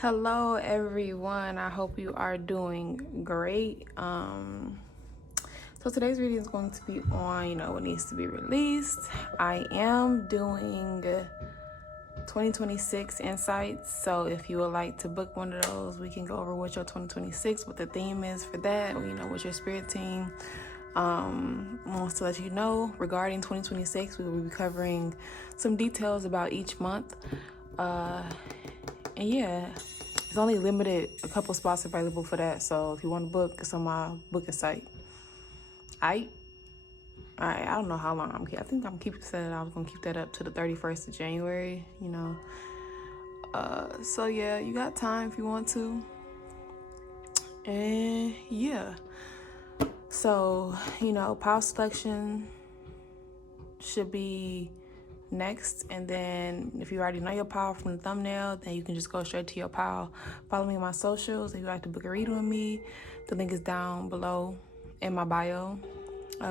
Hello everyone, I hope you are doing great. So today's video is going to be on, what needs to be released. I am doing 2026 insights, so if you would like to book one of those, we can go over what your 2026, what the theme is for that, what your spirit team wants to let you know regarding 2026. We will be covering some details about each month. And yeah, it's only limited, a couple spots available for that. So if you want to book, it's on my booking site. Alright, I don't know how long I think I'm keeping that. I was gonna keep that up to the 31st of January. So yeah, you got time if you want to. And yeah, so power selection should be next, and then if you already know your pile from the thumbnail, then you can just go straight to your pile. Follow me on my socials if you like to book a read with me. The link is down below in my bio.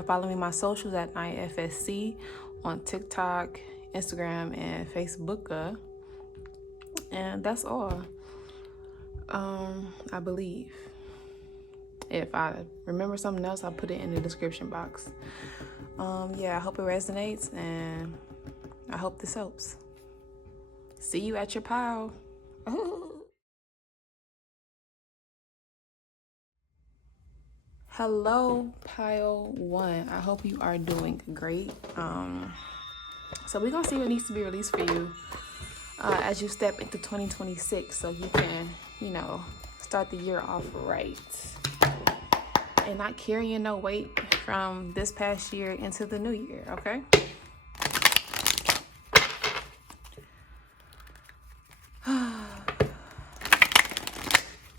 Follow me on my socials at NiaFSC on TikTok, Instagram, and Facebook. And that's all. I believe. If I remember something else, I'll put it in the description box. Yeah, I hope it resonates, and I hope this helps. See you at your pile. Hello, pile one. I hope you are doing great. So we're gonna see what needs to be released for you as you step into 2026, so you can, start the year off right and not carrying no weight from this past year into the new year. Okay.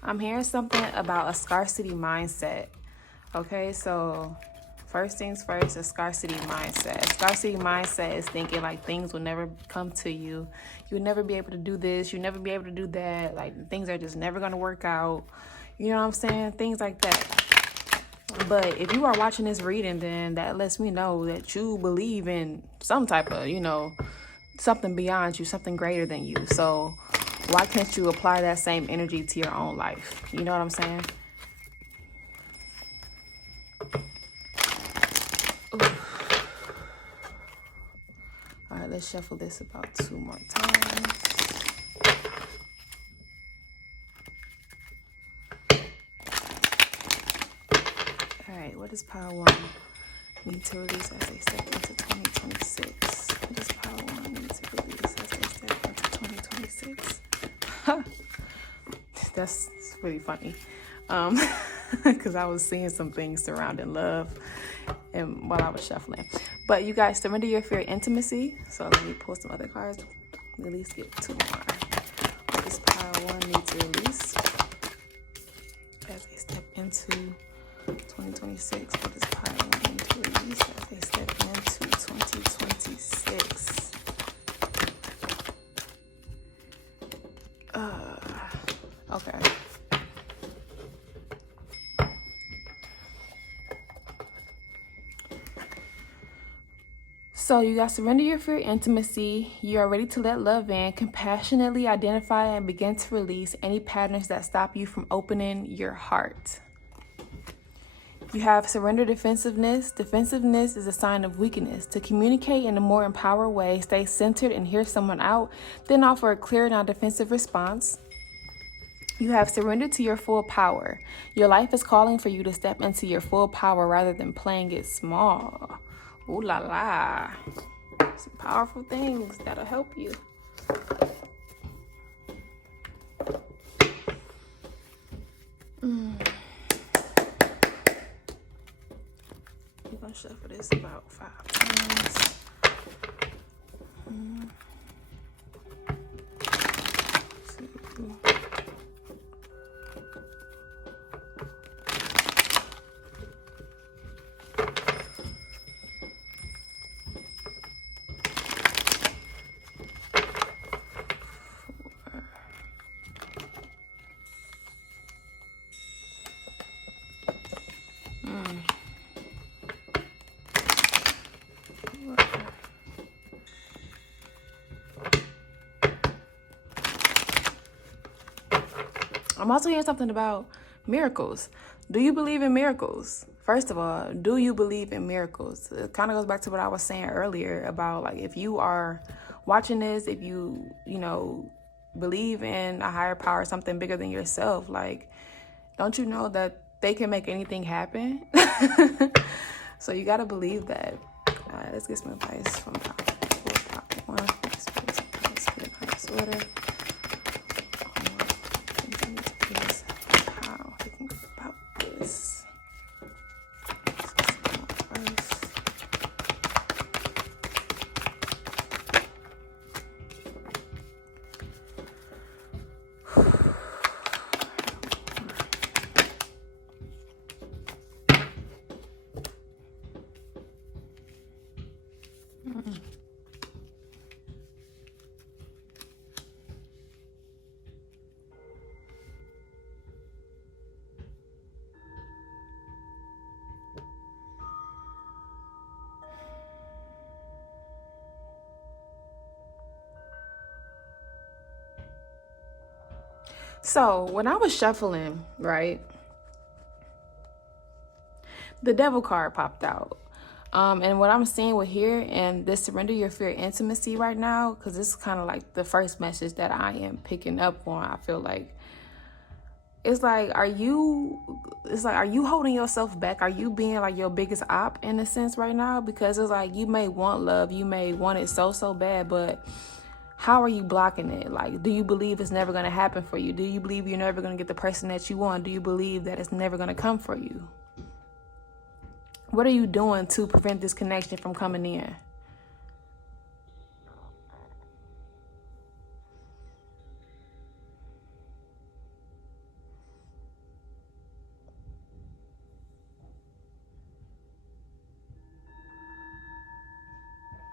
I'm hearing something about a scarcity mindset. Okay, so first things first, a scarcity mindset. A scarcity mindset is thinking like things will never come to you. You'll never be able to do this. You'll never be able to do that. Like things are just never going to work out. You know what I'm saying? Things like that. But if you are watching this reading, then that lets me know that you believe in some type of, something beyond you, something greater than you. So why can't you apply that same energy to your own life? You know what I'm saying? All right, let's shuffle this about 2 more times. All right, what does pile one need to release as they step into 2026? What does pile one need to release as they step into 2026? That's really funny. Because I was seeing some things surrounding love and while I was shuffling. But you guys, surrender your fear of intimacy. So let me pull some other cards. At least get 2 more. What does pile one need to release as they step into 2026? What does pile one need to release as they step into 2026? Okay. So you got surrender your fear of intimacy. You are ready to let love in, compassionately identify and begin to release any patterns that stop you from opening your heart. You have surrender defensiveness. Defensiveness is a sign of weakness. To communicate in a more empowered way, stay centered and hear someone out, then offer a clear, non-defensive response. You have surrendered to your full power. Your life is calling for you to step into your full power rather than playing it small. Ooh la la. Some powerful things that'll help you. We're gonna shuffle this about 5 times. I'm also hearing something about miracles. Do you believe in miracles? First of all, do you believe in miracles? It kind of goes back to what I was saying earlier about, like, if you are watching this, if you believe in a higher power, something bigger than yourself, like, don't you know that they can make anything happen? So you got to believe that. All right, let's get some advice from Pocket One. Order. How to think about this. So when I was shuffling, right, the devil card popped out. And what I'm seeing with here and this surrender your fear intimacy right now, because this is kind of like the first message that I am picking up on. I feel like it's like, are you holding yourself back? Are you being like your biggest op in a sense right now? Because it's like, you may want love, you may want it so bad, but how are you blocking it? Like, do you believe it's never going to happen for you? Do you believe you're never going to get the person that you want? Do you believe that it's never going to come for you? What are you doing to prevent this connection from coming in?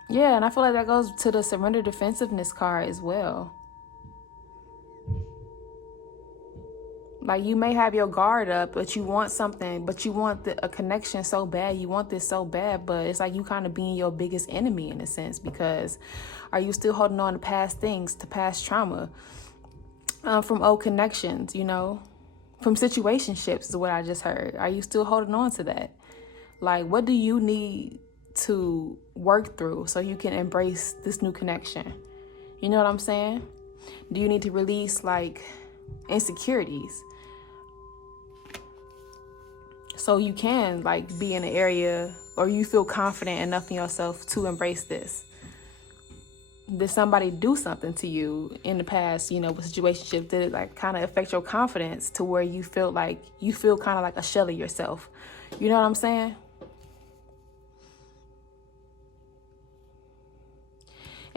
Yeah, and I feel like that goes to the surrender defensiveness card as well. Like, you may have your guard up, but you want something, but you want a connection so bad. You want this so bad, but it's like you kind of being your biggest enemy in a sense, because are you still holding on to past things, to past trauma, from old connections, from situationships is what I just heard. Are you still holding on to that? Like, what do you need to work through so you can embrace this new connection? You know what I'm saying? Do you need to release like insecurities so you can like be in an area, or you feel confident enough in yourself to embrace this? Did somebody do something to you in the past, with situationships? Did it like kind of affect your confidence to where you feel kind of like a shell of yourself? You know what I'm saying?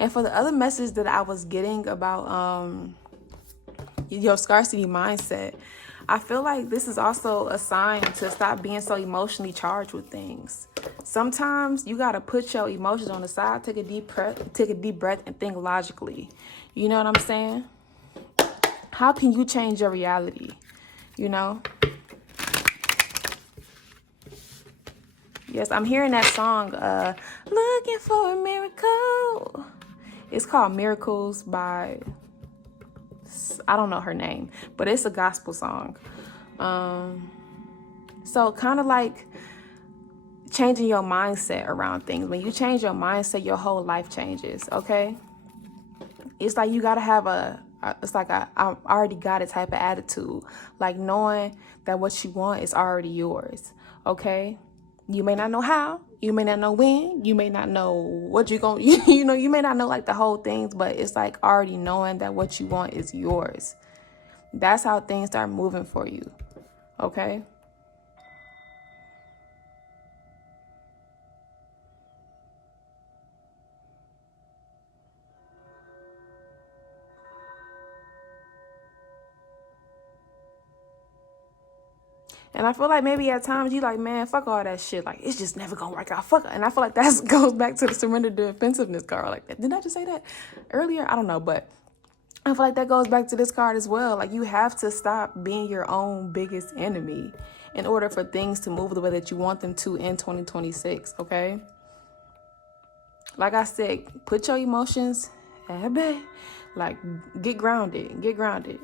And for the other message that I was getting about your scarcity mindset, I feel like this is also a sign to stop being so emotionally charged with things. Sometimes you got to put your emotions on the side, take a deep breath and think logically. You know what I'm saying? How can you change your reality? Yes, I'm hearing that song, Looking for a Miracle. It's called Miracles by, I don't know her name, but it's a gospel song. So kind of like changing your mindset around things. When you change your mindset, your whole life changes, okay? It's like you got to have I already got it type of attitude. Like knowing that what you want is already yours, okay? You may not know how, you may not know when, you may not know what you're going to, you may not know like the whole things, but it's like already knowing that what you want is yours. That's how things start moving for you, okay? And I feel like maybe at times you like, man, fuck all that shit. Like, it's just never gonna work out. Fuck it. And I feel like that goes back to the surrender defensiveness card. Like, didn't I just say that earlier? I don't know, but I feel like that goes back to this card as well. Like, you have to stop being your own biggest enemy in order for things to move the way that you want them to in 2026, okay? Like I said, put your emotions at bay. Like, get grounded.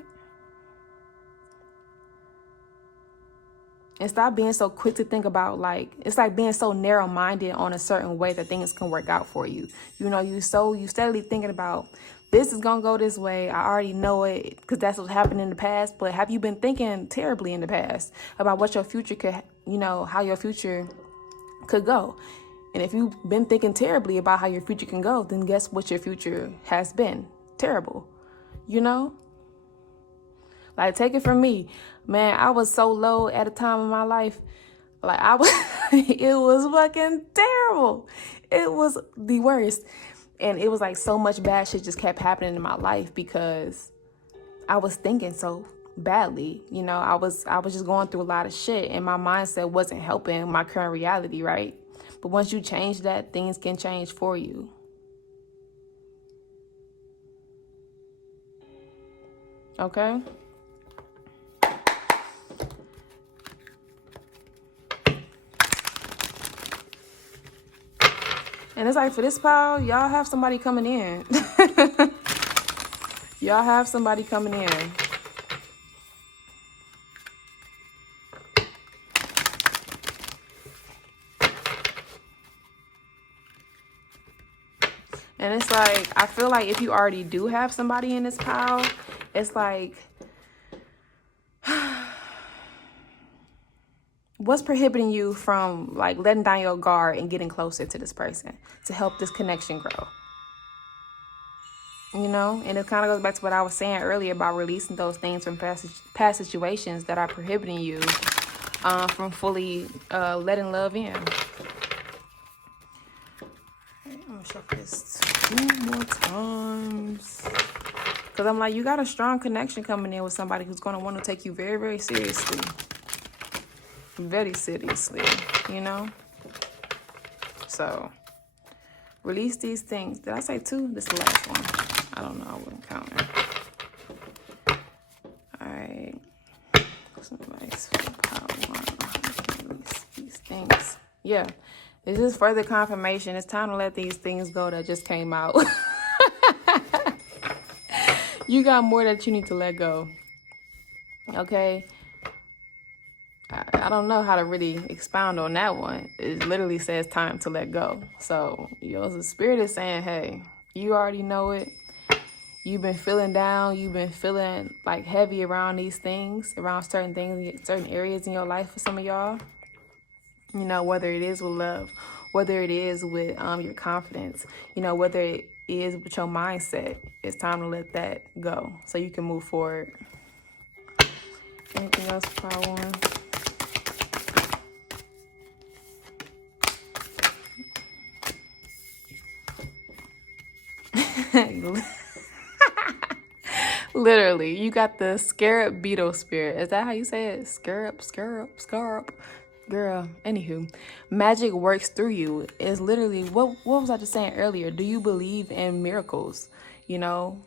And stop being so quick to think about, like, it's like being so narrow-minded on a certain way that things can work out for you. You know, you steadily thinking about, this is gonna go this way. I already know it because that's what happened in the past. But have you been thinking terribly in the past about what your future could, you know, how your future could go? And if you've been thinking terribly about how your future can go, then guess what your future has been? Terrible, you know? Like, take it from me, man, I was so low at a time in my life. Like, I was, it was fucking terrible. It was the worst. And it was like so much bad shit just kept happening in my life because I was thinking so badly. You know, I was just going through a lot of shit and my mindset wasn't helping my current reality, right? But once you change that, things can change for you. Okay? And it's like, for this pile, y'all have somebody coming in. Y'all have somebody coming in. And it's like, I feel like if you already do have somebody in this pile, it's like, what's prohibiting you from like letting down your guard and getting closer to this person to help this connection grow? You know, and it kind of goes back to what I was saying earlier about releasing those things from past situations that are prohibiting you from fully letting love in. I'm gonna shuffle this 2 more times because I'm like, you got a strong connection coming in with somebody who's going to want to take you very, very seriously. Very seriously, you know? So, release these things. Did I say 2? This is the last one. I don't know. I wouldn't count it. All right. Some advice for power one. Release these things. Yeah. This is further confirmation. It's time to let these things go that just came out. You got more that you need to let go. Okay? I don't know how to really expound on that one. It literally says time to let go. So, the spirit is saying, hey, you already know it. You've been feeling down. You've been feeling like heavy around these things, around certain things, certain areas in your life for some of y'all. You know, whether it is with love, whether it is with your confidence, you know, whether it is with your mindset, it's time to let that go so you can move forward. Anything else for power one? Literally, you got the scarab beetle spirit. Is that how you say it? Scarab. Girl, anywho, magic works through you. Is literally, what was I just saying earlier? Do you believe in miracles? You know,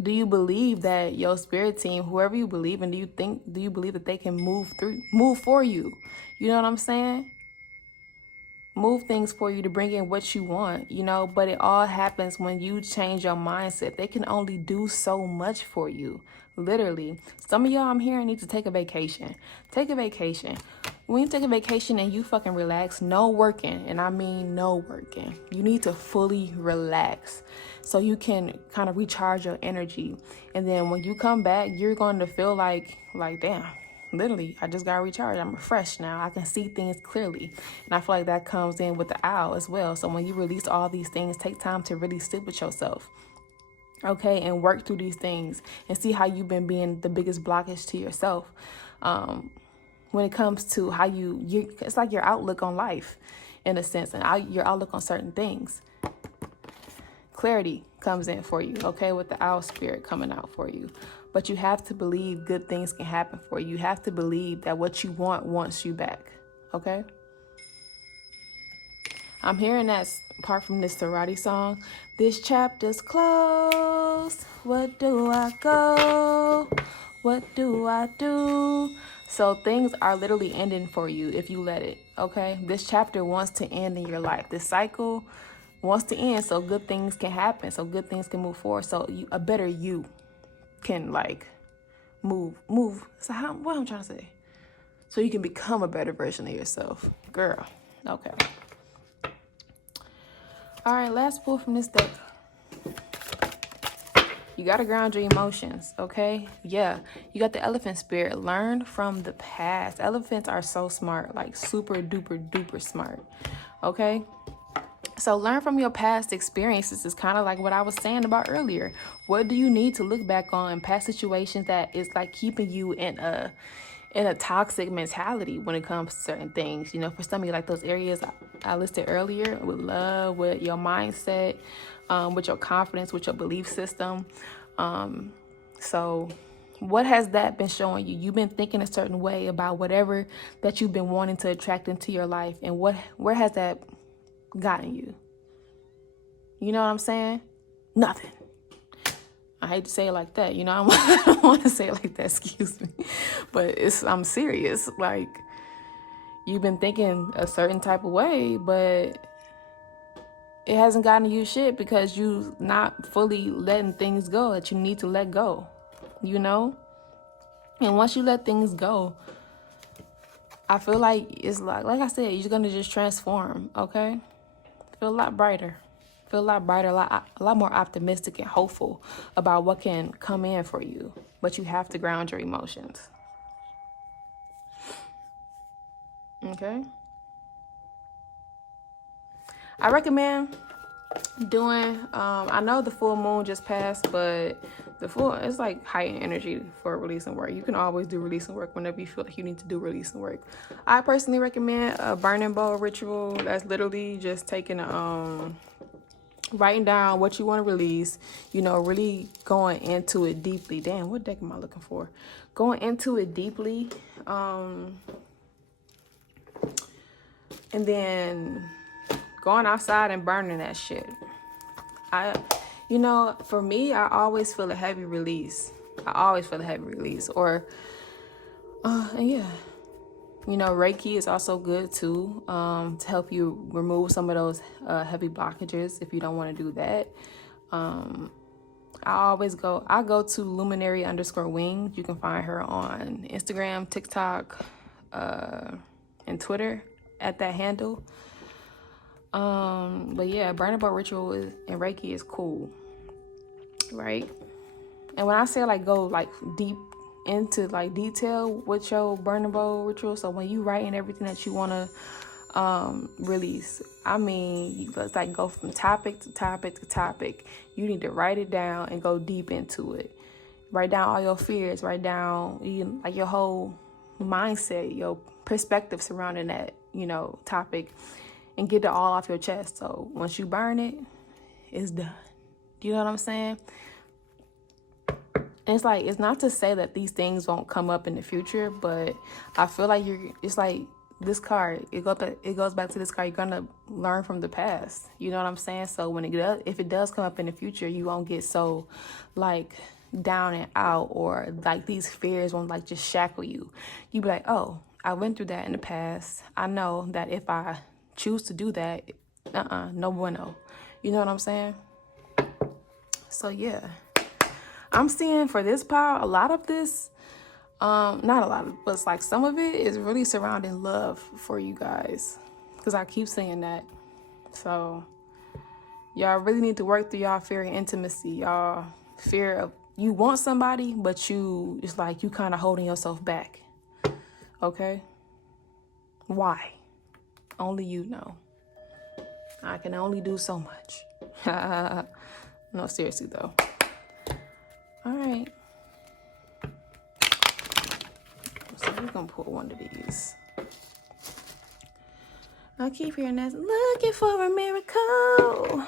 do you believe that your spirit team, whoever you believe in, do you believe that they can move for you? You know what I'm saying? Move things for you to bring in what you want, you know, but it all happens when you change your mindset. They can only do so much for you, literally. Some of y'all I'm hearing need to take a vacation. Take a vacation. When you take a vacation and you fucking relax, no working, and I mean no working. You need to fully relax so you can kind of recharge your energy. And then when you come back, you're going to feel like damn. Literally, I just got recharged. I'm refreshed now. I can see things clearly. And I feel like that comes in with the owl as well. So when you release all these things, take time to really sit with yourself. Okay, and work through these things and see how you've been being the biggest blockage to yourself. When it comes to how it's like your outlook on life in a sense, and your outlook on certain things. Clarity comes in for you, okay, with the owl spirit coming out for you. But you have to believe good things can happen for you. You have to believe that what you want wants you back, okay? I'm hearing that part from this Sorority song. This chapter's closed. What do I go? What do I do? So things are literally ending for you if you let it, okay? This chapter wants to end in your life. This cycle wants to end so good things can happen, so good things can move forward, so a better you can like move. So what I'm trying to say? so you can become a better version of yourself. Girl, okay. All right, last pull from this deck. You got to ground your emotions, okay? Yeah, you got the elephant spirit. Learn from the past. Elephants are so smart, like super duper duper smart, okay? So learn from your past experiences. Is kind of like what I was saying about earlier. What do you need to look back on past situations that is like keeping you in a toxic mentality when it comes to certain things? You know, for some of you, like those areas I listed earlier, with love, with your mindset, with your confidence, with your belief system. So what has that been showing you? You've been thinking a certain way about whatever that you've been wanting to attract into your life, and where has that gotten you? You know what I'm saying? Nothing. I hate to say it like that, you know. I don't want to say it like that, excuse me, but I'm serious. Like, you've been thinking a certain type of way, but it hasn't gotten you shit because you not fully letting things go that you need to let go, you know. And once you let things go, I feel like it's like I said, you're gonna just transform, okay? Feel a lot brighter. Feel a lot brighter, a lot more optimistic and hopeful about what can come in for you. But you have to ground your emotions. Okay? I recommend doing, I know the full moon just passed, but it's like heightened energy for releasing work. You can always do releasing work whenever you feel like you need to do releasing work. I personally recommend a burning bowl ritual. That's literally just taking writing down what you want to release, you know, really going into it deeply. Damn, what deck am I looking for? Going into it deeply, and then going outside and burning that shit. You know, for me, I always feel a heavy release. Or, and yeah. You know, Reiki is also good too, to help you remove some of those heavy blockages if you don't want to do that. I go to luminary_wings. You can find her on Instagram, TikTok, and Twitter at that handle. But yeah, burning bowl ritual and Reiki is cool, right? And when I say like go like deep into like detail with your burning bowl ritual, so when you writing everything that you want to release, I mean, it's like go from topic to topic to topic. You need to write it down and go deep into it. Write down all your fears, write down like your whole mindset, your perspective surrounding that, you know, topic, and get it all off your chest. So once you burn it, it's done. You know what I'm saying? And it's like, it's not to say that these things won't come up in the future, but I feel like it's like this card, it goes back to this card. You're gonna learn from the past. You know what I'm saying? So when if it does come up in the future, you won't get so like down and out, or like these fears won't like just shackle you. You be like, oh, I went through that in the past. I know that if I choose to do that, no bueno. You know what I'm saying? So yeah. I'm seeing for this pile, a lot of this, not a lot, but it's like some of it is really surrounding love for you guys. Because I keep saying that. So y'all really need to work through y'all fear of intimacy. Y'all fear of, you want somebody, but it's like you kind of holding yourself back. Okay? Why? Only you know. I can only do so much. No, seriously though. All right. So we're going to pull one of these. I keep hearing that. Looking for a miracle.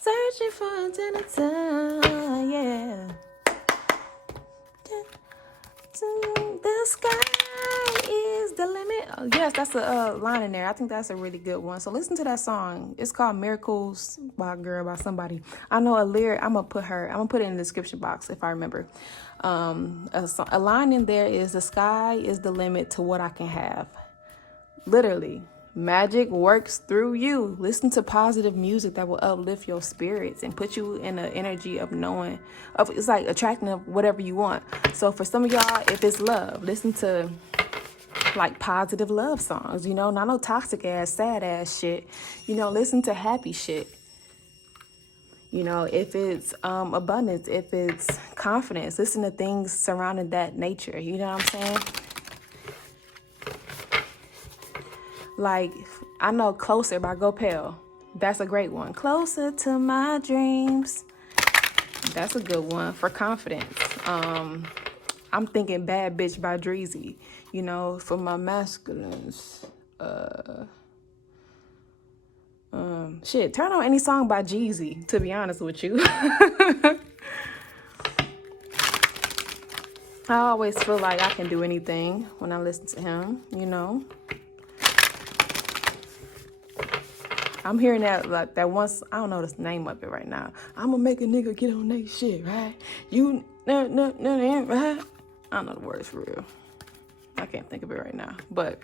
Searching for a time. Yeah. The sky is the limit. Oh, yes, that's a line in there. I think that's a really good one. So listen to that song. It's called Miracles by somebody. I know a lyric. I'm gonna put it in the description box if I remember. A line in there is, the sky is the limit to what I can have. Literally. Magic works through you. Listen to positive music that will uplift your spirits and put you in an energy of knowing, it's like attracting of whatever you want. So for some of y'all, if it's love, listen to like positive love songs, you know, not no toxic ass, sad ass shit. You know, listen to happy shit. You know, if it's abundance, if it's confidence, listen to things surrounding that nature. You know what I'm saying? Like, I know Closer by Gopel. That's a great one. Closer to my dreams. That's a good one for confidence. I'm thinking Bad Bitch by Dreezy. You know, for my masculines. Shit, turn on any song by Jeezy, to be honest with you. I always feel like I can do anything when I listen to him, you know. I'm hearing that like that once. I don't know the name of it right now. I'm gonna make a nigga get on that shit, right? You no, right? I don't know the words for real. I can't think of it right now, but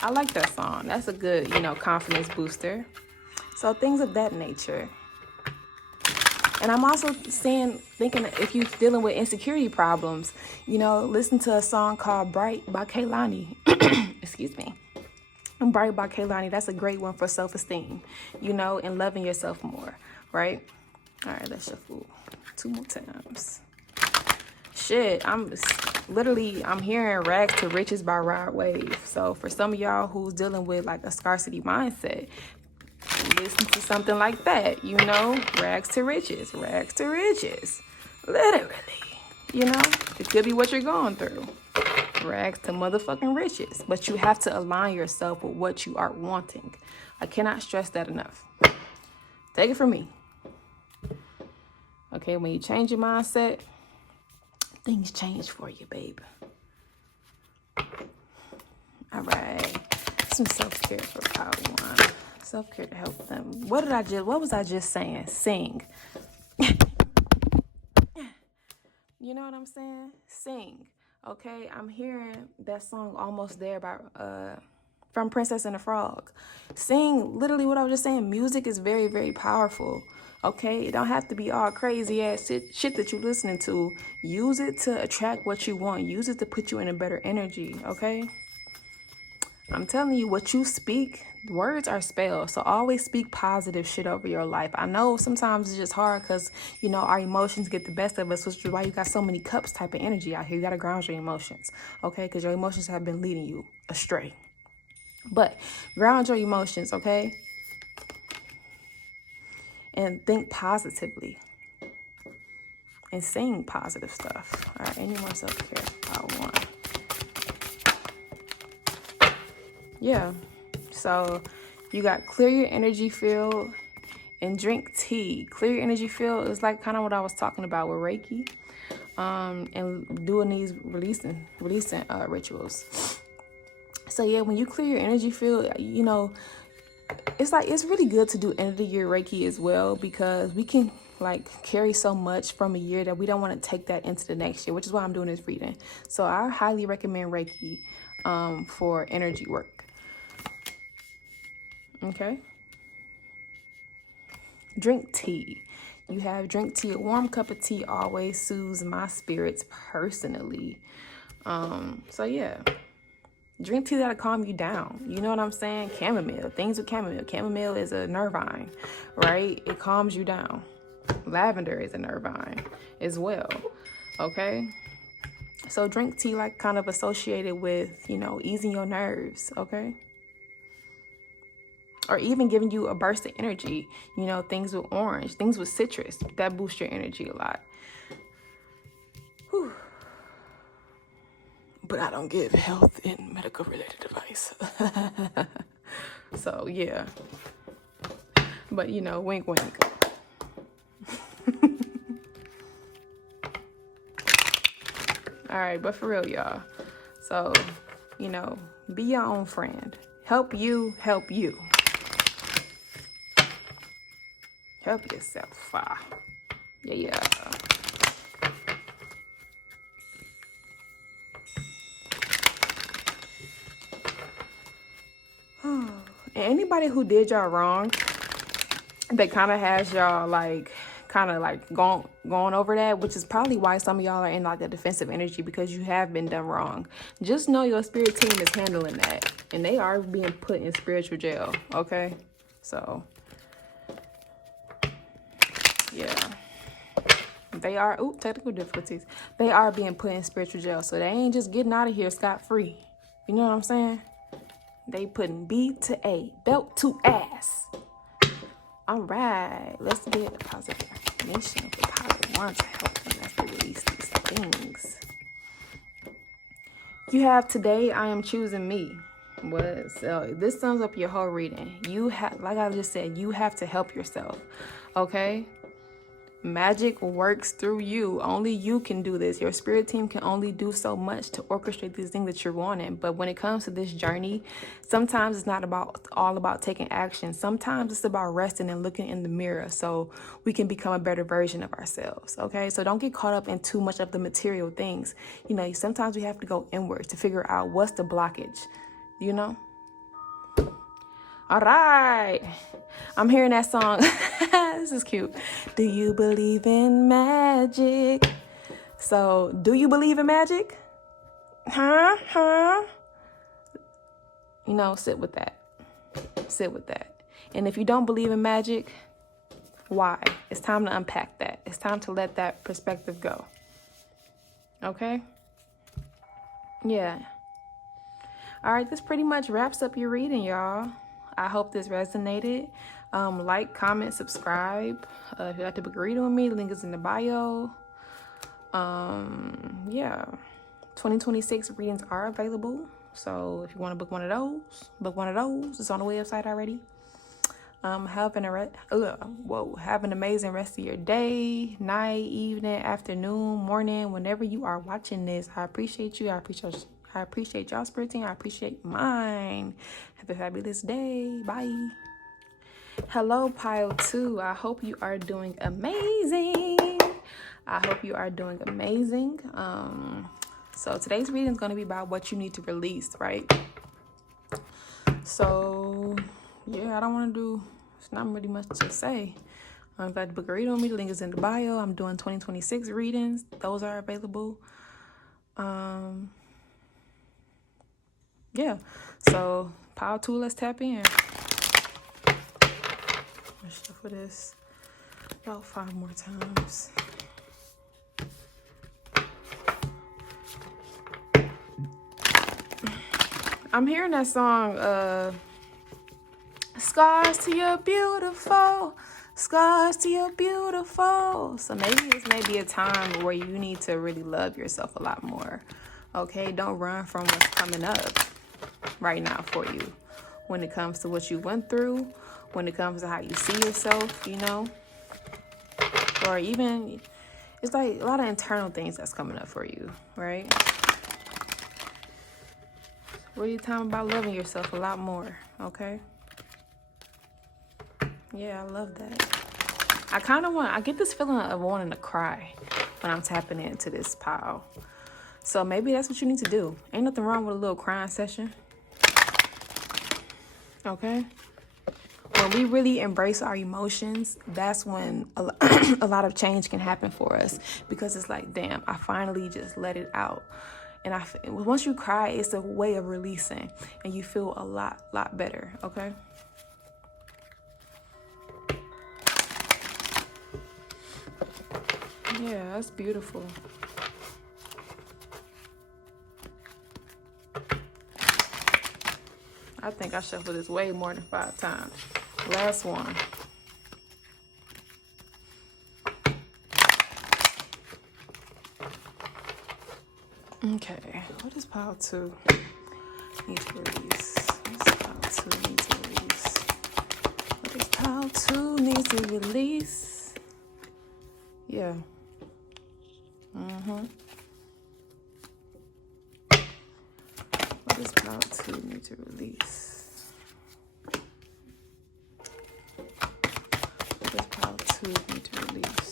I like that song. That's a good, you know, confidence booster. So things of that nature. And I'm also thinking if you're dealing with insecurity problems, you know, listen to a song called Bright by Kehlani. Excuse me. Bright by Kehlani, that's a great one for self-esteem, you know, and loving yourself more, right? All right, let's shuffle 2 more times. Shit, I'm hearing Rags to Riches by Rod Wave. So for some of y'all who's dealing with like a scarcity mindset, listen to something like that, you know, rags to riches, literally, you know, it could be what you're going through. Rags to motherfucking riches, but you have to align yourself with what you are wanting. I cannot stress that enough. Take it from me. Okay, when you change your mindset, things change for you, babe. All right, some self-care for power one. Self-care to help them. What was I just saying? Sing. You know what I'm saying? Sing. Okay, I'm hearing that song Almost There by from Princess and the Frog. Sing, literally what I was just saying, music is very, very powerful. Okay, it don't have to be all crazy ass shit that you're listening to. Use it to attract what you want. Use it to put you in a better energy, okay? I'm telling you, what you speak, words are spells. So always speak positive shit over your life. I know sometimes it's just hard because, you know, our emotions get the best of us, which is why you got so many cups type of energy out here. You got to ground your emotions, okay? Because your emotions have been leading you astray. But ground your emotions, okay? And think positively. And sing positive stuff. All right, any more self-care? I want. Yeah, so you got clear your energy field and drink tea. Clear your energy field is like kind of what I was talking about with Reiki, and doing these releasing rituals. So yeah, when you clear your energy field, you know, it's really good to do end of the year Reiki as well, because we can like carry so much from a year that we don't want to take that into the next year, which is why I'm doing this reading. So I highly recommend Reiki for energy work. Okay. Drink tea. You have drink tea. A warm cup of tea always soothes my spirits personally. So yeah. Drink tea that'll calm you down. You know what I'm saying? Chamomile. Things with chamomile. Chamomile is a nervine, right? It calms you down. Lavender is a nervine as well. Okay? So drink tea like kind of associated with, you know, easing your nerves, okay? Or even giving you a burst of energy, you know, things with orange, things with citrus, that boost your energy a lot. Whew. But I don't give health and medical related advice. So, yeah. But, you know, wink, wink. All right, but for real, y'all. So, you know, be your own friend. Help you help you. Help yourself. Yeah. And anybody who did y'all wrong, that kind of has y'all like kind of like going over that, which is probably why some of y'all are in like a defensive energy, because you have been done wrong. Just know your spirit team is handling that, and they are being put in spiritual jail. Okay, so yeah, they are. Ooh, technical difficulties. They are being put in spiritual jail, so they ain't just getting out of here scot-free. You know what I'm saying? They putting B to A, belt to ass. All right, let's get a positive affirmation for positive one to help them as they release these things. You have today, I am choosing me. What? So this sums up your whole reading. You have, like I just said, you have to help yourself. Okay? Magic works through you. Only you can do this. Your spirit team can only do so much to orchestrate these things that you're wanting. But when it comes to this journey, sometimes it's not all about taking action. Sometimes it's about resting and looking in the mirror so we can become a better version of ourselves. Okay, so don't get caught up in too much of the material things. You know, sometimes we have to go inward to figure out what's the blockage, you know? All right. I'm hearing that song. This is cute. Do you believe in magic? So, do you believe in magic? Huh? You know, sit with that. Sit with that. And if you don't believe in magic, why? It's time to unpack that. It's time to let that perspective go. Okay? Yeah. All right, this pretty much wraps up your reading, y'all. I hope this resonated. Like, comment, subscribe. If you'd like to book a reading with me, the link is in the bio. Yeah. 2026 readings are available. So if you want to book one of those. It's on the website already. Have an amazing rest of your day, night, evening, afternoon, morning, whenever you are watching this. I appreciate you. I appreciate y'all spirit team. I appreciate mine. Have a fabulous day. Bye. Hello, pile 2. I hope you are doing amazing. So today's reading is going to be about what you need to release, right? So yeah, I don't want to do. It's not really much to say. I'm glad to book a reading with me. The link is in the bio. I'm doing 2026 readings. Those are available. Yeah, so pile 2, let's tap in. Let's shuffle this about 5 more times. I'm hearing that song, Scars to Your Beautiful, Scars to Your Beautiful. So maybe this may be a time where you need to really love yourself a lot more. Okay, don't run from what's coming up right now for you when it comes to what you went through, when it comes to how you see yourself, you know, or even it's like a lot of internal things that's coming up for you, right? Really time about loving yourself a lot more, okay? Yeah, I love that. I get this feeling of wanting to cry when I'm tapping into this pile. So maybe that's what you need to do. Ain't nothing wrong with a little crying session. Okay? When we really embrace our emotions, that's when a lot of change can happen for us. Because it's like, damn, I finally just let it out. And once you cry, it's a way of releasing. And you feel a lot better. Okay? Yeah, that's beautiful. I think I shuffled this way more than 5 times. Last one. Okay, what is pile 2 need to release? What does pile 2 need to release? What does pile 2 need to release? Yeah. What does pile 2 need to release? What does pile 2 need to release?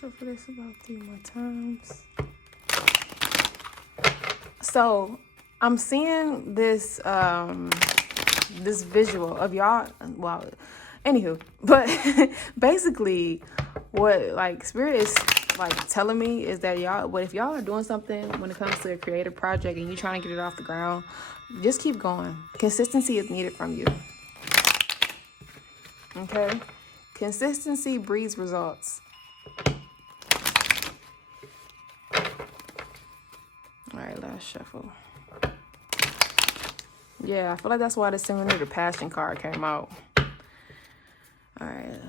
shuffle this about 3 more times. So I'm seeing this this visual of y'all. Well, anywho, but basically, what like spirit is like telling me is that y'all. What if y'all are doing something when it comes to a creative project and you're trying to get it off the ground? Just keep going. Consistency is needed from you. Okay, consistency breeds results. All right, last shuffle. Yeah, I feel like that's why the Surrender to Passion card came out. All right,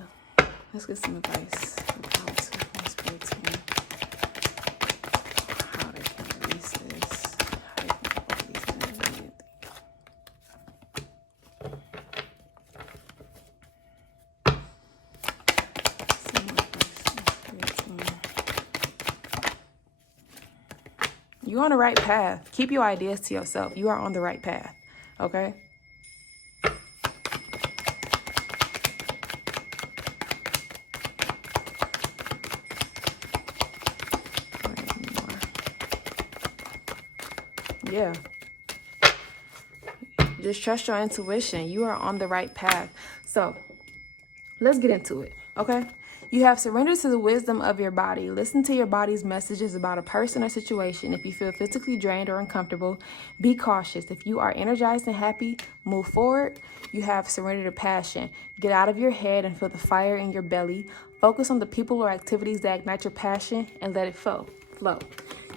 let's get some advice from the spirit team. How they can release this. How they can release it. You're on the right path. Keep your ideas to yourself. You are on the right path. Okay? Yeah. Just trust your intuition. You are on the right path. So, let's get into it. Okay? You have surrendered to the wisdom of your body. Listen to your body's messages about a person or situation. If you feel physically drained or uncomfortable, be cautious. If you are energized and happy, move forward. You have surrendered to passion. Get out of your head and feel the fire in your belly. Focus on the people or activities that ignite your passion and let it flow.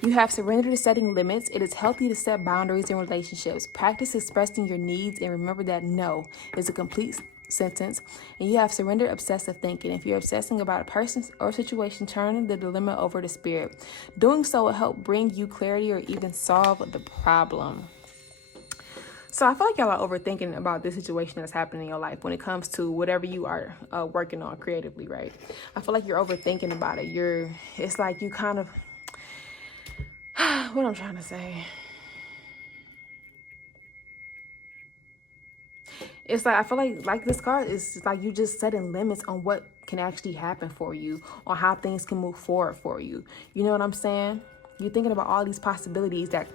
You have surrendered to setting limits. It is healthy to set boundaries in relationships. Practice expressing your needs and remember that no is a complete sentence. And you have surrendered obsessive thinking. If you're obsessing about a person or situation, turn the dilemma over to spirit. Doing so will help bring you clarity or even solve the problem. So I feel like y'all are overthinking about this situation that's happening in your life when it comes to whatever you are working on creatively, right? I feel like you're overthinking about it. It's like you kind of, what I'm trying to say. It's like, I feel like this card is like you just setting limits on what can actually happen for you, on how things can move forward for you. You know what I'm saying? You're thinking about all these possibilities that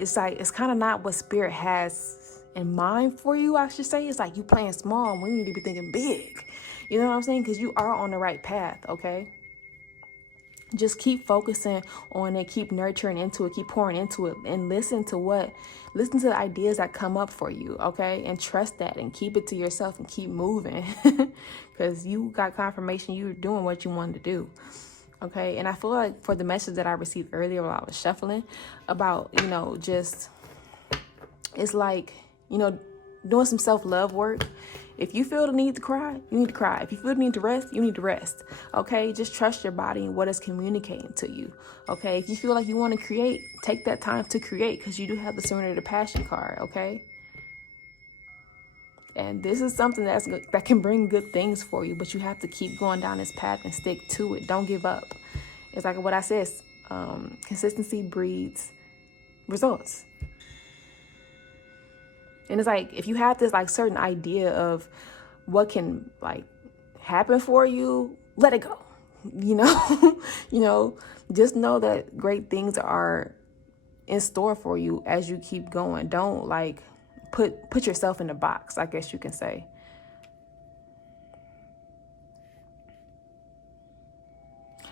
it's like, it's kind of not what spirit has in mind for you, I should say. It's like you playing small when you need to be thinking big. You know what I'm saying? Because you are on the right path, okay? Just keep focusing on it, keep nurturing into it, keep pouring into it, and listen to the ideas that come up for you, okay? And trust that and keep it to yourself and keep moving because you got confirmation you're doing what you wanted to do, okay? And I feel like for the message that I received earlier while I was shuffling about, just, it's like, doing some self-love work. If you feel the need to cry, you need to cry. If you feel the need to rest, you need to rest. Okay? Just trust your body and what it's communicating to you. Okay? If you feel like you want to create, take that time to create because you do have the Surrender to Passion card. Okay? And this is something that can bring good things for you, but you have to keep going down this path and stick to it. Don't give up. It's like what I said, consistency breeds results. And it's like, if you have this like certain idea of what can like happen for you, let it go, just know that great things are in store for you as you keep going. Don't like put yourself in a box, I guess you can say.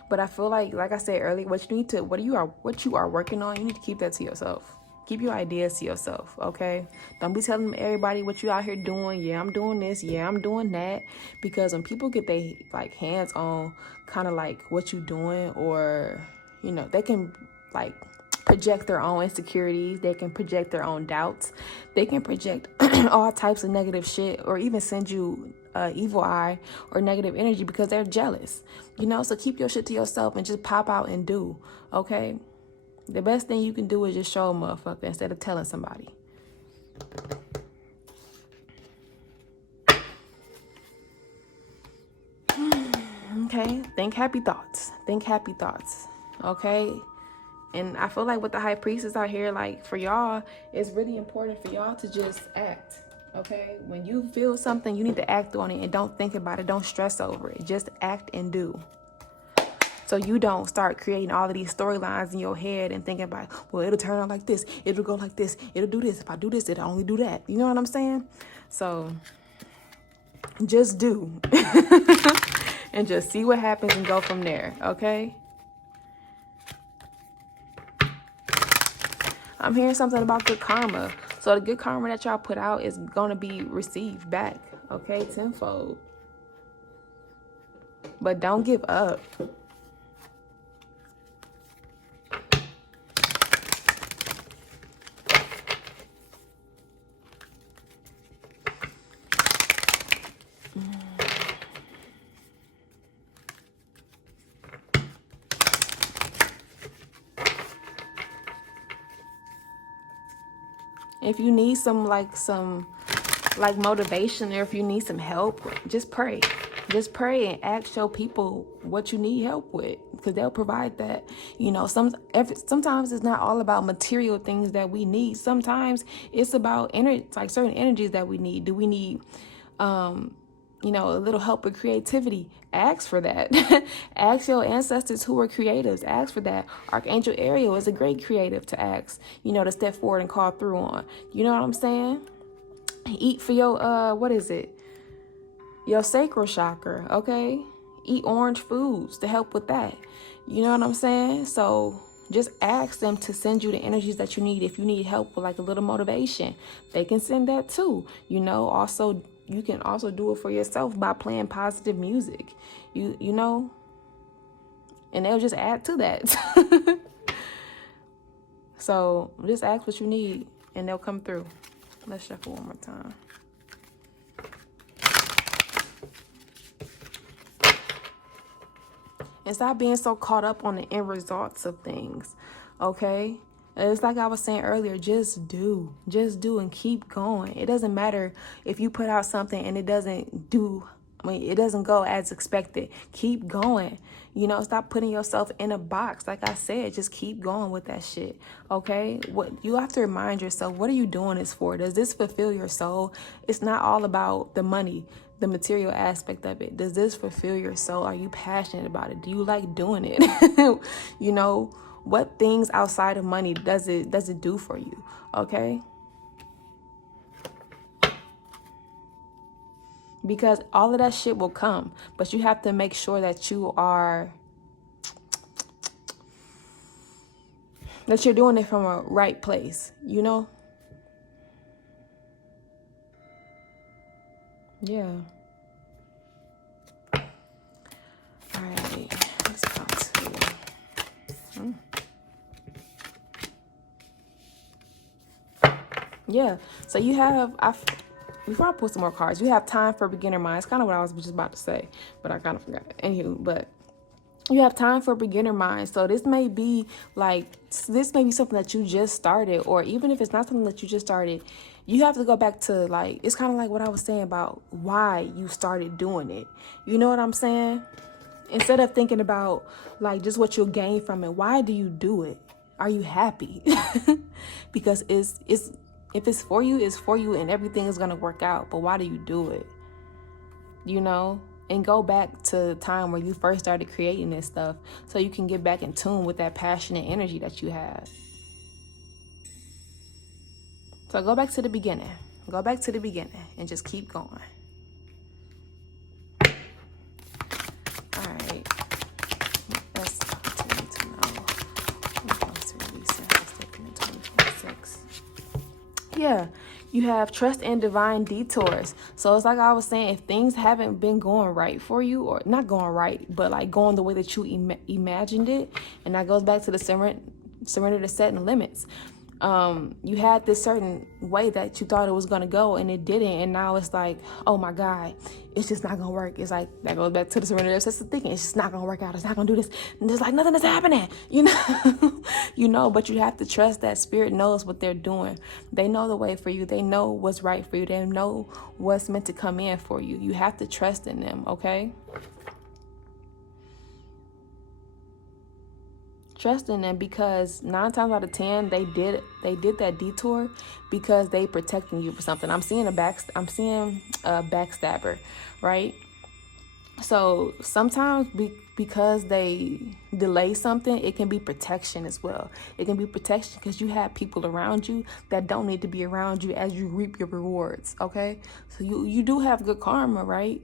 But I feel like I said earlier, what you are working on, you need to keep that to yourself. Keep your ideas to yourself, okay? Don't be telling everybody what you out here doing. Yeah, I'm doing this. Yeah, I'm doing that. Because when people get their like hands on kind of like what you're doing, or they can like project their own insecurities. They can project their own doubts. They can project all types of negative shit, or even send you evil eye or negative energy because they're jealous. So keep your shit to yourself and just pop out and do, okay? The best thing you can do is just show a motherfucker instead of telling somebody. Okay? Think happy thoughts. Think happy thoughts. Okay? And I feel like with the High Priestess out here, like for y'all, it's really important for y'all to just act. Okay? When you feel something, you need to act on it and don't think about it. Don't stress over it. Just act and do. So you don't start creating all of these storylines in your head and thinking about, well, it'll turn out like this, it'll go like this, it'll do this. If I do this, it'll only do that. You know what I'm saying? So just do. And just see what happens and go from there, okay? I'm hearing something about good karma. So the good karma that y'all put out is going to be received back, okay? Tenfold. But don't give up. If you need some motivation, or if you need some help, just pray. Just pray and ask your people what you need help with, because they'll provide that. You know, sometimes it's not all about material things that we need. Sometimes it's about like certain energies that we need. Do we need you know, a little help with creativity? Ask for that. Ask your ancestors who are creatives. Ask for that. Archangel Ariel is a great creative to ask, you know, to step forward and call through on. You know what I'm saying? Eat for your, what is it? Your sacral chakra, okay? Eat orange foods to help with that. You know what I'm saying? So just ask them to send you the energies that you need. If you need help with like a little motivation, they can send that too. You know, also, you can also do it for yourself by playing positive music, you know, and they'll just add to that. So just ask what you need and they'll come through. Let's shuffle one more time. And stop being so caught up on the end results of things, okay? It's like I was saying earlier, just do and keep going. It doesn't matter if you put out something and it doesn't go as expected. Keep going. You know, stop putting yourself in a box. Like I said, just keep going with that shit, okay? What you have to remind yourself, what are you doing this for? Does this fulfill your soul? It's not all about the money, the material aspect of it. Does this fulfill your soul? Are you passionate about it? Do you like doing it? You know, what things outside of money does it do for you? Okay? Because all of that shit will come, but you have to make sure that you're doing it from a right place, you know? Yeah. All right. Let's go to... Yeah. So you have... Before I pull some more cards, you have time for beginner mind. It's kind of what I was just about to say, but I kind of forgot. Anywho, but you have time for beginner mind. So this may be something that you just started, or even if it's not something that you just started, you have to go back to like, it's kind of like what I was saying about why you started doing it. You know what I'm saying? Instead of thinking about like just what you'll gain from it, why do you do it? Are you happy? Because if it's for you, it's for you, and everything is going to work out. But why do you do it? You know? And go back to the time where you first started creating this stuff so you can get back in tune with that passionate energy that you have. So go back to the beginning. Go back to the beginning and just keep going. All right. That's what you need to know when it comes to releasing stepping in 2026. Yeah, you have trust and divine detours. So it's like I was saying, if things haven't been going right for you, or not going right, but like going the way that you imagined it, and that goes back to the surrender to setting limits. You had this certain way that you thought it was going to go and it didn't. And now it's like, oh my God, it's just not going to work. It's like, that goes back to the surrender. That's the thinking. It's just not going to work out. It's not going to do this. And there's like nothing is happening, you know, but you have to trust that spirit knows what they're doing. They know the way for you. They know what's right for you. They know what's meant to come in for you. You have to trust in them. Okay. Trust in them, because 9 times out of 10 they did that detour because they protecting you for something. I'm seeing a backstabber, right? So sometimes because they delay something, it can be protection as well. It can be protection because you have people around you that don't need to be around you as you reap your rewards, okay? So you do have good karma, right?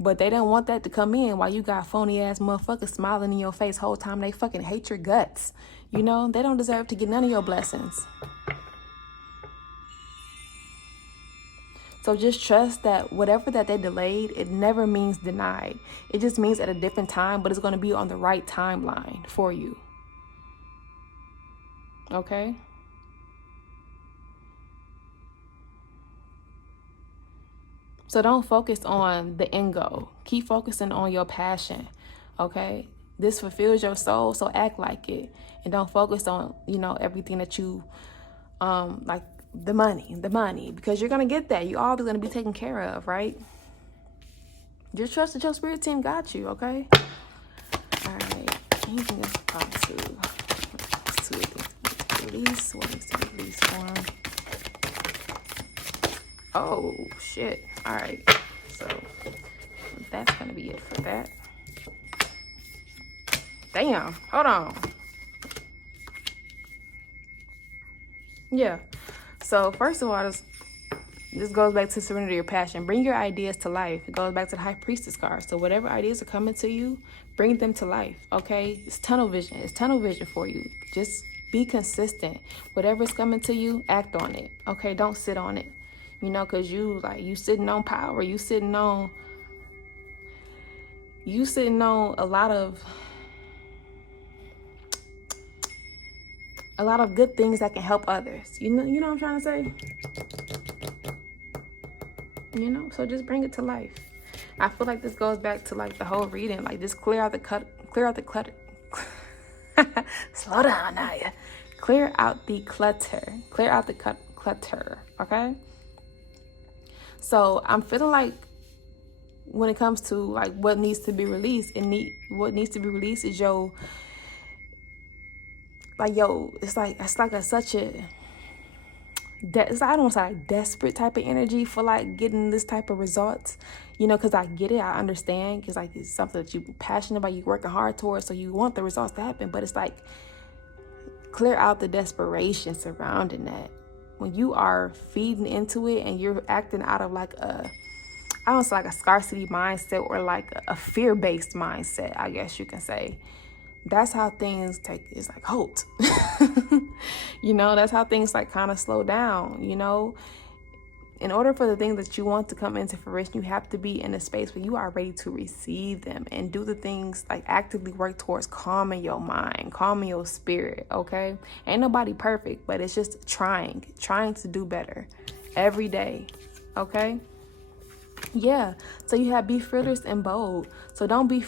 But they don't want that to come in while you got phony ass motherfuckers smiling in your face whole time they fucking hate your guts. You know, they don't deserve to get none of your blessings. So just trust that whatever that they delayed, it never means denied. It just means at a different time, but it's going to be on the right timeline for you. Okay? So don't focus on the end goal. Keep focusing on your passion. Okay? This fulfills your soul, so act like it. And don't focus on, you know, everything that you, like, the money, because you're going to get that. You're always going to be taken care of, right? Just trust that your spirit team got you, okay? All right. Anything else about to release? What needs to be released for him? Oh, shit. All right. So that's going to be it for that. Damn. Hold on. Yeah. So first of all, this goes back to surrender your passion. Bring your ideas to life. It goes back to the High Priestess card. So whatever ideas are coming to you, bring them to life, okay? It's tunnel vision. It's tunnel vision for you. Just be consistent. Whatever's coming to you, act on it, okay? Don't sit on it, you know, because you sitting on power. You sitting on a lot of good things that can help others. You know what I'm trying to say? You know, so just bring it to life. I feel like this goes back to like the whole reading, like just clear out the clutter. Slow down, Naya. Clear out the clutter. Okay? So I'm feeling like when it comes to like what needs to be released, what needs to be released is it's like such a I don't want to say like desperate type of energy for like getting this type of results, you know, because I get it, I understand, because like it's something that you're passionate about, you're working hard towards, so you want the results to happen. But it's like, clear out the desperation surrounding that. When you are feeding into it and you're acting out of like I don't say like a scarcity mindset or like a fear-based mindset, I guess you can say. That's how things it's like halt. You know, that's how things like kind of slow down, you know. In order for the things that you want to come into fruition, you have to be in a space where you are ready to receive them and do the things like actively work towards calming your mind, calming your spirit, okay? Ain't nobody perfect, but it's just trying to do better every day, okay? Yeah, so you have be fearless and bold. So don't be,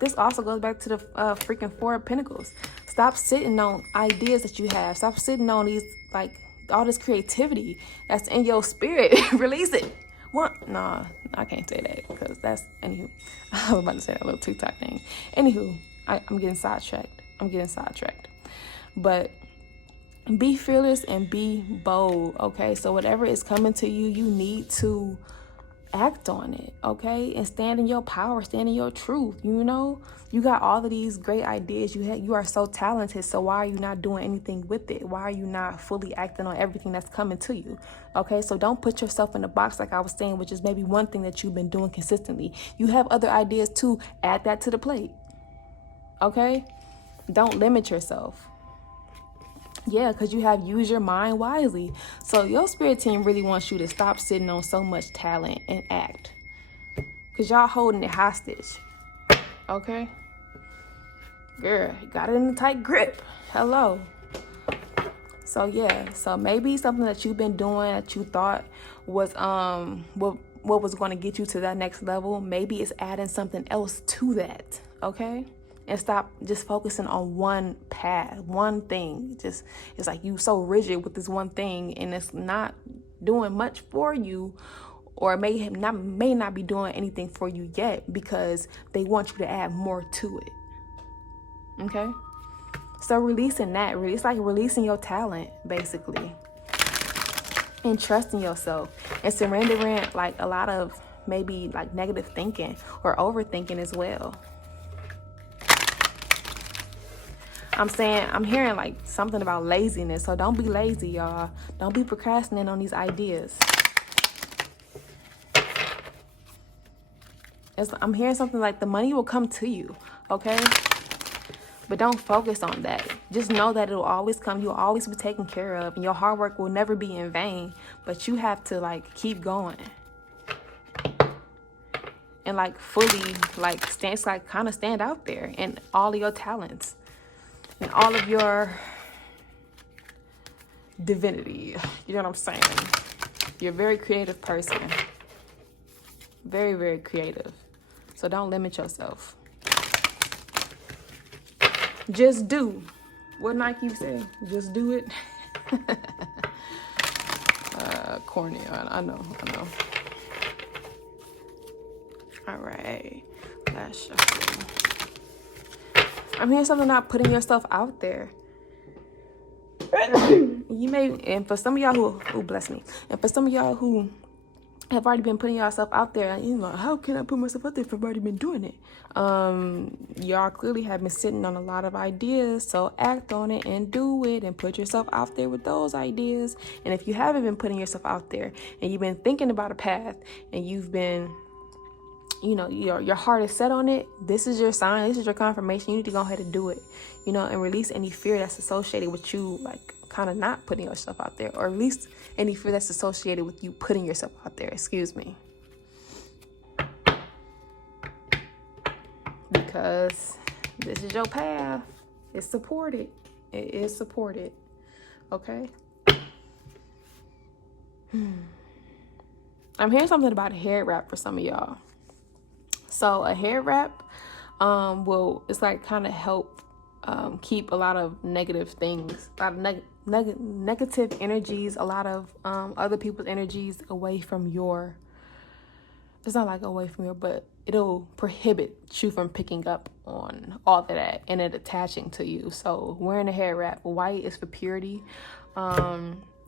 this also goes back to the freaking Four of Pentacles. Stop sitting on ideas that you have. Stop sitting on these, like, all this creativity that's in your spirit. Release it. What? Nah, I can't say that because that's, anywho. I was about to say that little TikTok thing. Anywho, I'm getting sidetracked. But be fearless and be bold, okay? So whatever is coming to you, you need to act on it, okay? And stand in your power, stand in your truth. You know, you got all of these great ideas. You are so talented, so why are you not doing anything with it? Why are you not fully acting on everything that's coming to you? Okay, so don't put yourself in a box, like I was saying, which is maybe one thing that you've been doing consistently. You have other ideas too. Add that to the plate, okay? Don't limit yourself. Yeah, because you have used your mind wisely. So your spirit team really wants you to stop sitting on so much talent and act. Because y'all holding it hostage. Okay? Girl, you got it in a tight grip. Hello. So yeah, so maybe something that you've been doing that you thought was what was going to get you to that next level, maybe it's adding something else to that. Okay? And stop just focusing on one path, one thing. Just, it's like you so rigid with this one thing and it's not doing much for you, or may not be doing anything for you yet because they want you to add more to it. Okay? So releasing that, it's like releasing your talent, basically. And trusting yourself and surrendering like a lot of maybe like negative thinking or overthinking as well. I'm hearing like something about laziness. So don't be lazy, y'all. Don't be procrastinating on these ideas. I'm hearing something like the money will come to you, okay? But don't focus on that. Just know that it'll always come. You'll always be taken care of. And your hard work will never be in vain. But you have to like keep going. And like fully like kind of stand out there in all of your talents. And all of your divinity. You know what I'm saying? You're a very creative person. Very, very creative. So don't limit yourself. Just do. What Nike say? Just do it. Corny. I know. All right. Last shuffle. I'm hearing something about putting yourself out there. You may, and for some of y'all who bless me, and for some of y'all who have already been putting yourself out there, you know, how can I put myself out there if I've already been doing it? Y'all clearly have been sitting on a lot of ideas, so act on it and do it and put yourself out there with those ideas. And if you haven't been putting yourself out there and you've been thinking about a path and you've been, you know, your heart is set on it, this is your sign, this is your confirmation. You need to go ahead and do it, you know, and release any fear that's associated with you, like kind of not putting yourself out there, or at least any fear that's associated with you putting yourself out there, excuse me. Because this is your path. It's supported. It is supported. Okay? I'm hearing something about a hair wrap for some of y'all. So a hair wrap it's like kind of help keep a lot of negative things, a lot of negative energies, a lot of other people's energies away from your, it's not like away from your, but it'll prohibit you from picking up on all of that and it attaching to you. So wearing a hair wrap, white is for purity.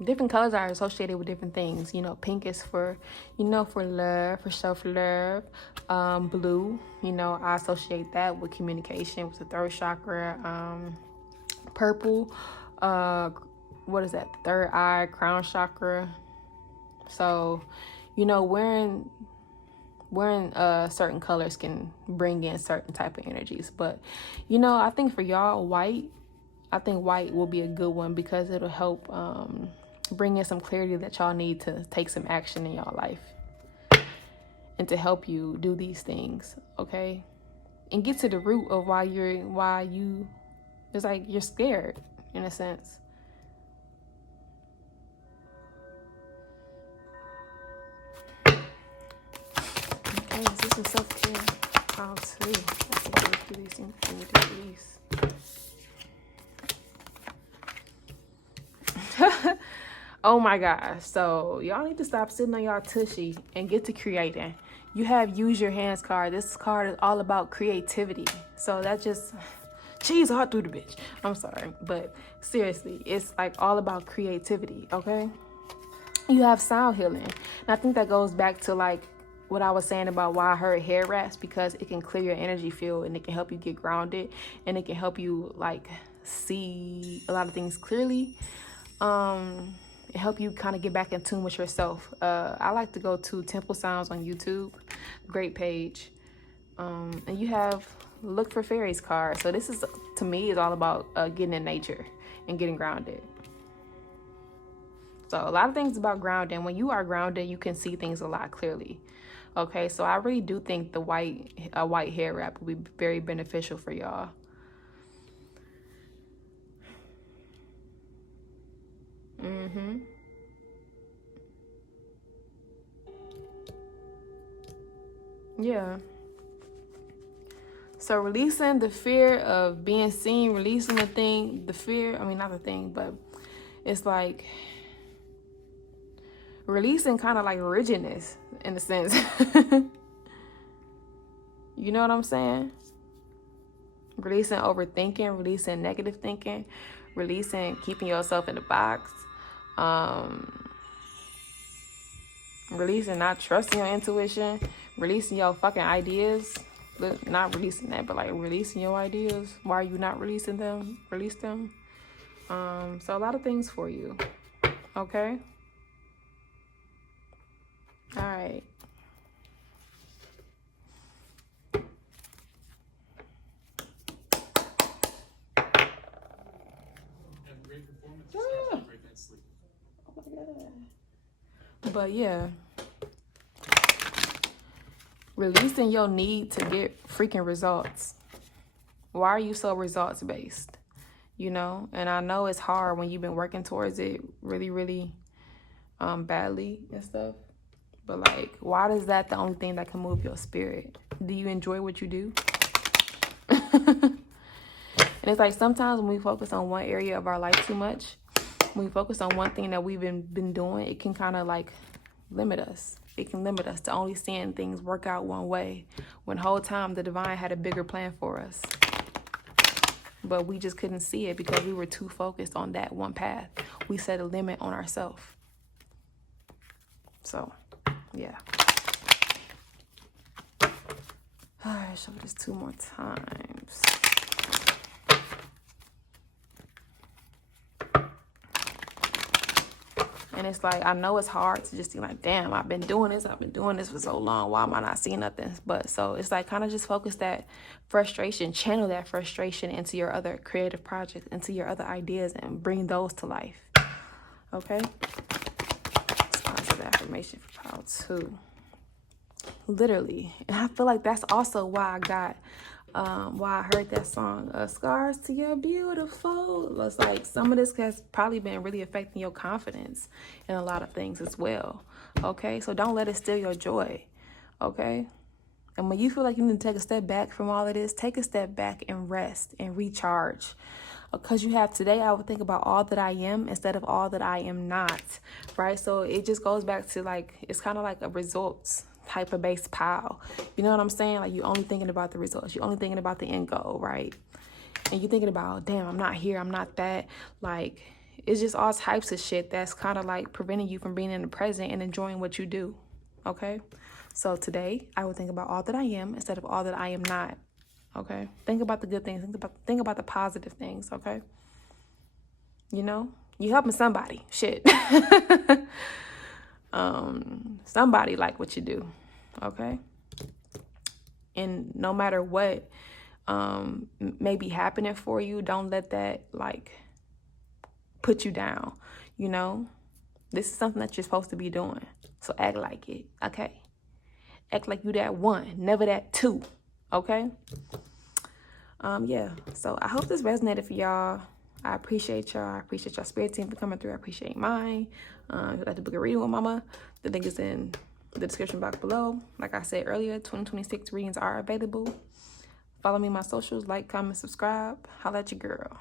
Different colors are associated with different things. You know, pink is for, you know, for love, for self-love. Blue, you know, I associate that with communication, with the third chakra. Purple, what is that? Third eye, crown chakra. So, you know, wearing certain colors can bring in certain type of energies. But, you know, I think for y'all, white will be a good one because it'll help bring in some clarity that y'all need to take some action in y'all life and to help you do these things, okay? And get to the root of why you it's like you're scared in a sense. Okay, is this some self-care? How to? I think go through these things I need to release. Oh my gosh. So y'all need to stop sitting on y'all tushy and get to creating. You have use your hands card. This card is all about creativity. So that just cheese hard through the bitch. I'm sorry, but seriously, it's like all about creativity, okay? You have sound healing. And I think that goes back to like what I was saying about why I heard hair wraps, because it can clear your energy field and it can help you get grounded and it can help you like see a lot of things clearly. It help you kind of get back in tune with yourself. I like to go to Temple Sounds on YouTube, great page. And you have Look for Fairies card. So this is, to me, is all about getting in nature and getting grounded. So a lot of things about grounding. When you are grounded, you can see things a lot clearly. Okay, so I really do think a white hair wrap will be very beneficial for y'all. Yeah. So releasing the fear of being seen, releasing not the thing, but it's like releasing kind of like rigidness in a sense. You know what I'm saying? Releasing overthinking, releasing negative thinking, releasing keeping yourself in the box. Releasing not trusting your intuition, releasing your fucking ideas. Not releasing that, but like releasing your ideas. Why are you not releasing them? Release them. So a lot of things for you. Okay? All right. Great performance. Great night's sleep. Oh my God. But yeah. Releasing your need to get freaking results. Why are you so results based? You know, and I know it's hard when you've been working towards it really, really badly and stuff. But like, why is that the only thing that can move your spirit? Do you enjoy what you do? And it's like sometimes when we focus on one area of our life too much, when we focus on one thing that we've been doing, it can kind of like limit us. It can limit us to only seeing things work out one way, when the whole time the divine had a bigger plan for us. But we just couldn't see it because we were too focused on that one path. We set a limit on ourselves. So, yeah. All right, show this 2 more times. And it's like, I know it's hard to just be like, damn, I've been doing this for so long. Why am I not seeing nothing? But so it's like, kind of just focus that frustration, channel that frustration into your other creative projects, into your other ideas, and bring those to life. Okay? Positive affirmation for power 2. Literally. And I feel like that's also why I got, why I heard that song, Scars to Your Beautiful. It's like some of this has probably been really affecting your confidence in a lot of things as well. Okay? So don't let it steal your joy. Okay? And when you feel like you need to take a step back from all of this, take a step back and rest and recharge. Because you have today, I would think about all that I am instead of all that I am not. Right? So it just goes back to like, it's kind of like a results type of base pile. You know what I'm saying? Like, you're only thinking about the results. You're only thinking about the end goal, right? And you're thinking about, damn, I'm not here, I'm not that. Like, it's just all types of shit that's kind of like preventing you from being in the present and enjoying what you do. Okay? So today, I would think about all that I am instead of all that I am not. Okay? Think about the good things. Think about the positive things, okay? You know? You helping somebody. Shit. Somebody like what you do, okay? And no matter what may be happening for you, don't let that like put you down. You know, this is something that you're supposed to be doing, so act like it. Okay, act like you that one, never that two. Okay. Yeah, so I hope this resonated for y'all. I appreciate y'all. I appreciate y'all spirit team for coming through. I appreciate mine. If you'd like to book a reading with Mama, the link is in the description box below. Like I said earlier, 2026 readings are available. Follow me on my socials, like, comment, subscribe. Holla at your girl.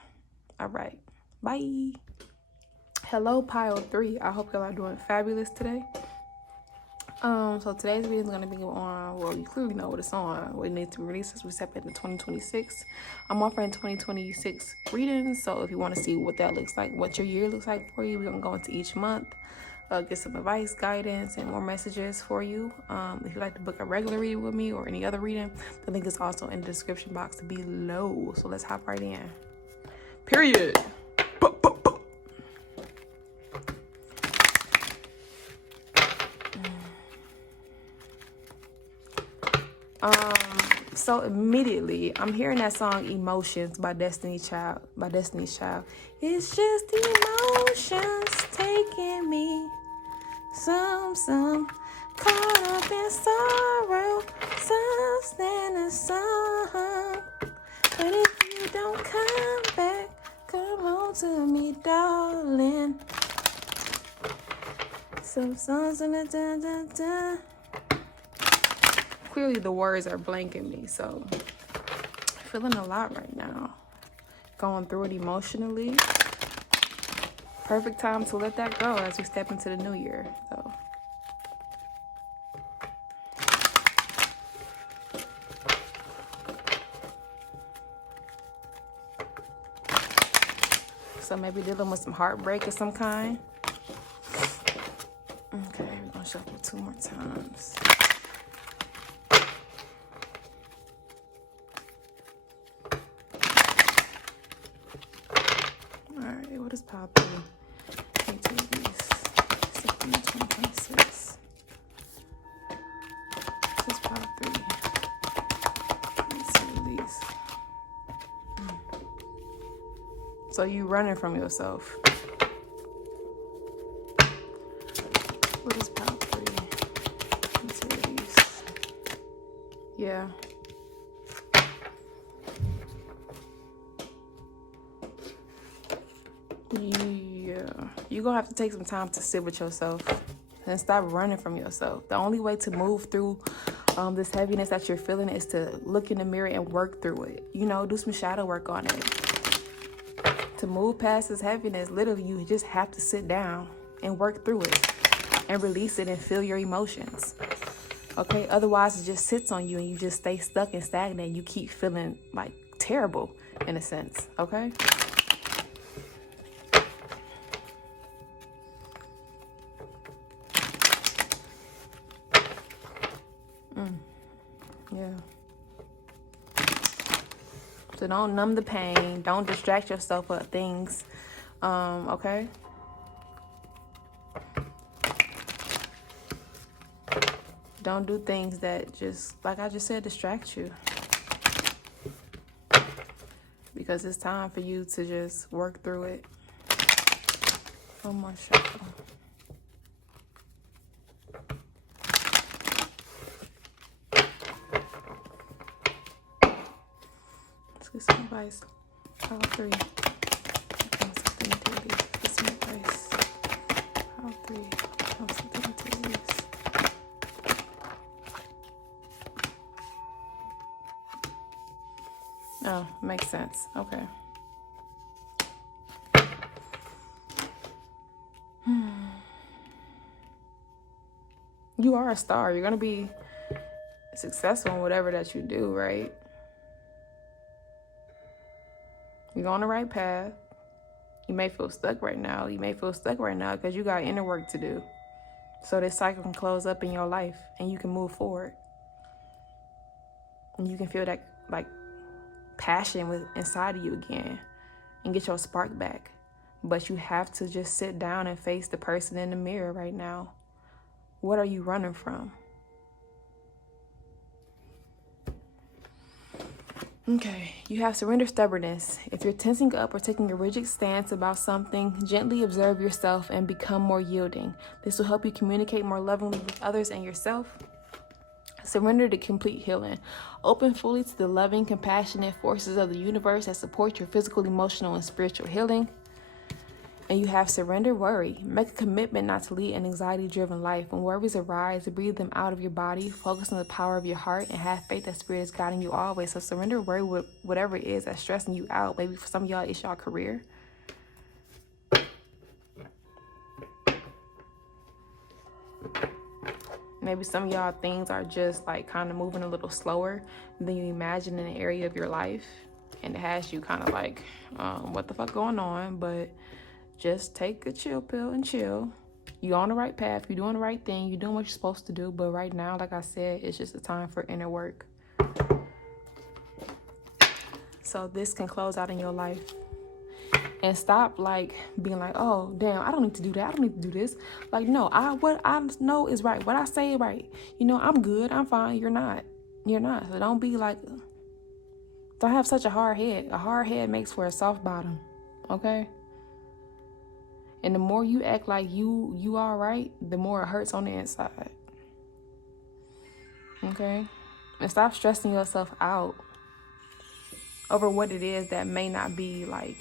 All right. Bye. Hello, pile 3. I hope y'all are doing fabulous today. So today's video is going to be on, well, you clearly know what it's on. What it needs to be released as we step into 2026. I'm offering 2026 readings. So if you want to see what that looks like, what your year looks like for you, we're going to go into each month, get some advice, guidance, and more messages for you. If you'd like to book a regular reading with me or any other reading, the link is also in the description box below. So let's hop right in. Period. So immediately I'm hearing that song Emotions by Destiny's Child. It's just emotions taking me some caught up in sorrow, some a song. But if you don't come back, come home to me, darling. Some songs in the Clearly the words are blanking me, so feeling a lot right now. Going through it emotionally. Perfect time to let that go as we step into the new year, though. So maybe dealing with some heartbreak of some kind. Okay, we're gonna shuffle 2 more times. Alright, what is pile 3? Activities. 2026. This is pile 3. Activities. So you running from yourself. What is pile 3? Activities. Yeah. Yeah, you're gonna have to take some time to sit with yourself and stop running from yourself. The only way to move through this heaviness that you're feeling is to look in the mirror and work through it. You know, do some shadow work on it. To move past this heaviness, literally, you just have to sit down and work through it and release it and feel your emotions. Okay, otherwise it just sits on you and you just stay stuck and stagnant. You keep feeling like terrible in a sense. Okay. Yeah. So don't numb the pain. Don't distract yourself with things. Okay? Don't do things that just, like I just said, distract you. Because it's time for you to just work through it. One more shuffle. Get some advice. Pile 3. Get some advice. Pile 3. Oh, makes sense. Okay. You are a star. You're gonna be successful in whatever that you do, right? You're on the right path. You may feel stuck right now. You may feel stuck right now because you got inner work to do. So this cycle can close up in your life and you can move forward. And you can feel that like passion inside of you again and get your spark back. But you have to just sit down and face the person in the mirror right now. What are you running from? Okay, you have surrender stubbornness. If you're tensing up or taking a rigid stance about something, gently observe yourself and become more yielding. This will help you communicate more lovingly with others and yourself. Surrender to complete healing. Open fully to the loving, compassionate forces of the universe that support your physical, emotional, and spiritual healing. And you have surrender worry. Make a commitment not to lead an anxiety-driven life. When worries arise, breathe them out of your body. Focus on the power of your heart and have faith that Spirit is guiding you always. So surrender worry with whatever it is that's stressing you out. Maybe for some of y'all, it's your career. Maybe some of y'all things are just like kind of moving a little slower than you imagine in an area of your life. And it has you kind of like, what the fuck going on? But just take a chill pill and chill. You're on the right path. You're doing the right thing. You're doing what you're supposed to do. But right now, like I said, it's just a time for inner work. So this can close out in your life. And stop like being like, oh, damn, I don't need to do that. I don't need to do this. Like, no, what I know is right. What I say is right. You know, I'm good. I'm fine. You're not. You're not. So don't be like, don't have such a hard head. A hard head makes for a soft bottom. Okay? And the more you act like you are right, the more it hurts on the inside. Okay? And stop stressing yourself out over what it is that may not be like,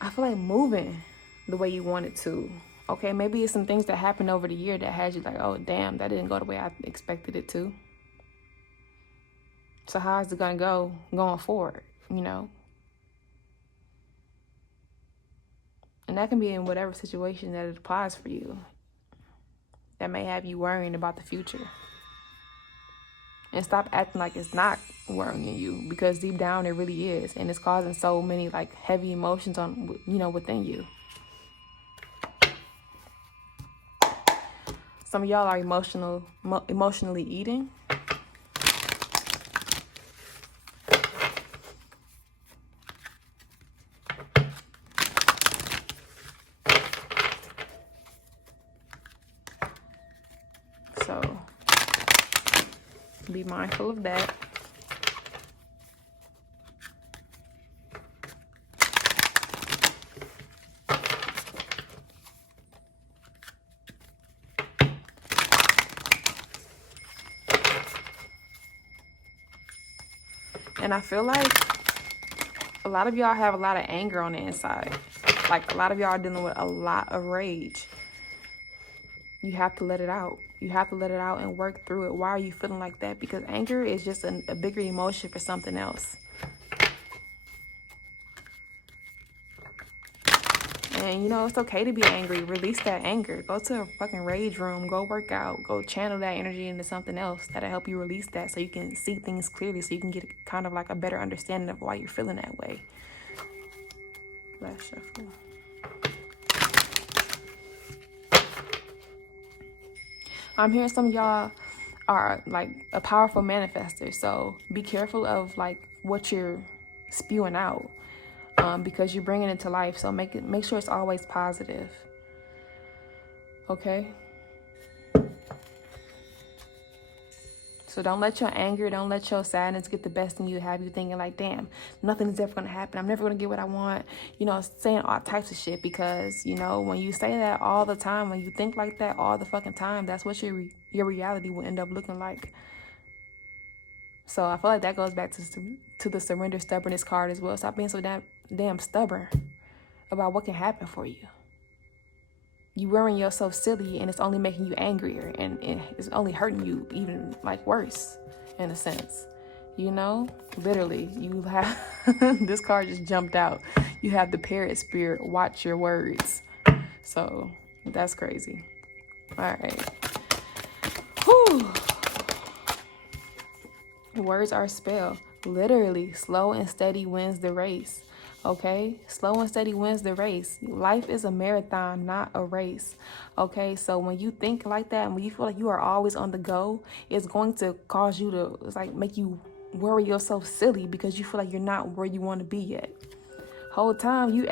I feel like moving the way you want it to. Okay, maybe it's some things that happened over the year that had you like, oh, damn, that didn't go the way I expected it to. So how is it going to go going forward, you know? And that can be in whatever situation that it applies for you. That may have you worrying about the future. And stop acting like it's not worrying you, because deep down it really is. And it's causing so many like heavy emotions on, you know, within you. Some of y'all are emotionally eating. So be mindful of that. And I feel like a lot of y'all have a lot of anger on the inside. Like a lot of y'all are dealing with a lot of rage. You have to let it out. You have to let it out and work through it. Why are you feeling like that? Because anger is just a bigger emotion for something else. And you know, it's okay to be angry. Release that anger. Go to a fucking rage room. Go work out. Go channel that energy into something else that'll help you release that so you can see things clearly, so you can get kind of like a better understanding of why you're feeling that way. Last shuffle. I'm hearing some of y'all are like a powerful manifester. So be careful of like what you're spewing out. Because you're bringing it to life. So make sure it's always positive. Okay? So don't let your anger, don't let your sadness get the best in you. Have you thinking like, damn, nothing's ever going to happen. I'm never going to get what I want. You know, saying all types of shit. Because, you know, when you say that all the time, when you think like that all the fucking time, that's what your reality will end up looking like. So I feel like that goes back to the surrender stubbornness card as well. Stop being so damn stubborn about what can happen for you. You worrying yourself silly, and it's only making you angrier, and it's only hurting you even like worse, in a sense. You know, literally, you have this card just jumped out. You have the parrot spirit. Watch your words. So that's crazy. All right. Whew. Words are a spell. Literally, slow and steady wins the race. Okay? Slow and steady wins the race. Life is a marathon, not a race. Okay? So when you think like that, and when you feel like you are always on the go, it's going to cause you to, it's like make you worry yourself silly because you feel like you're not where you want to be yet. Whole time you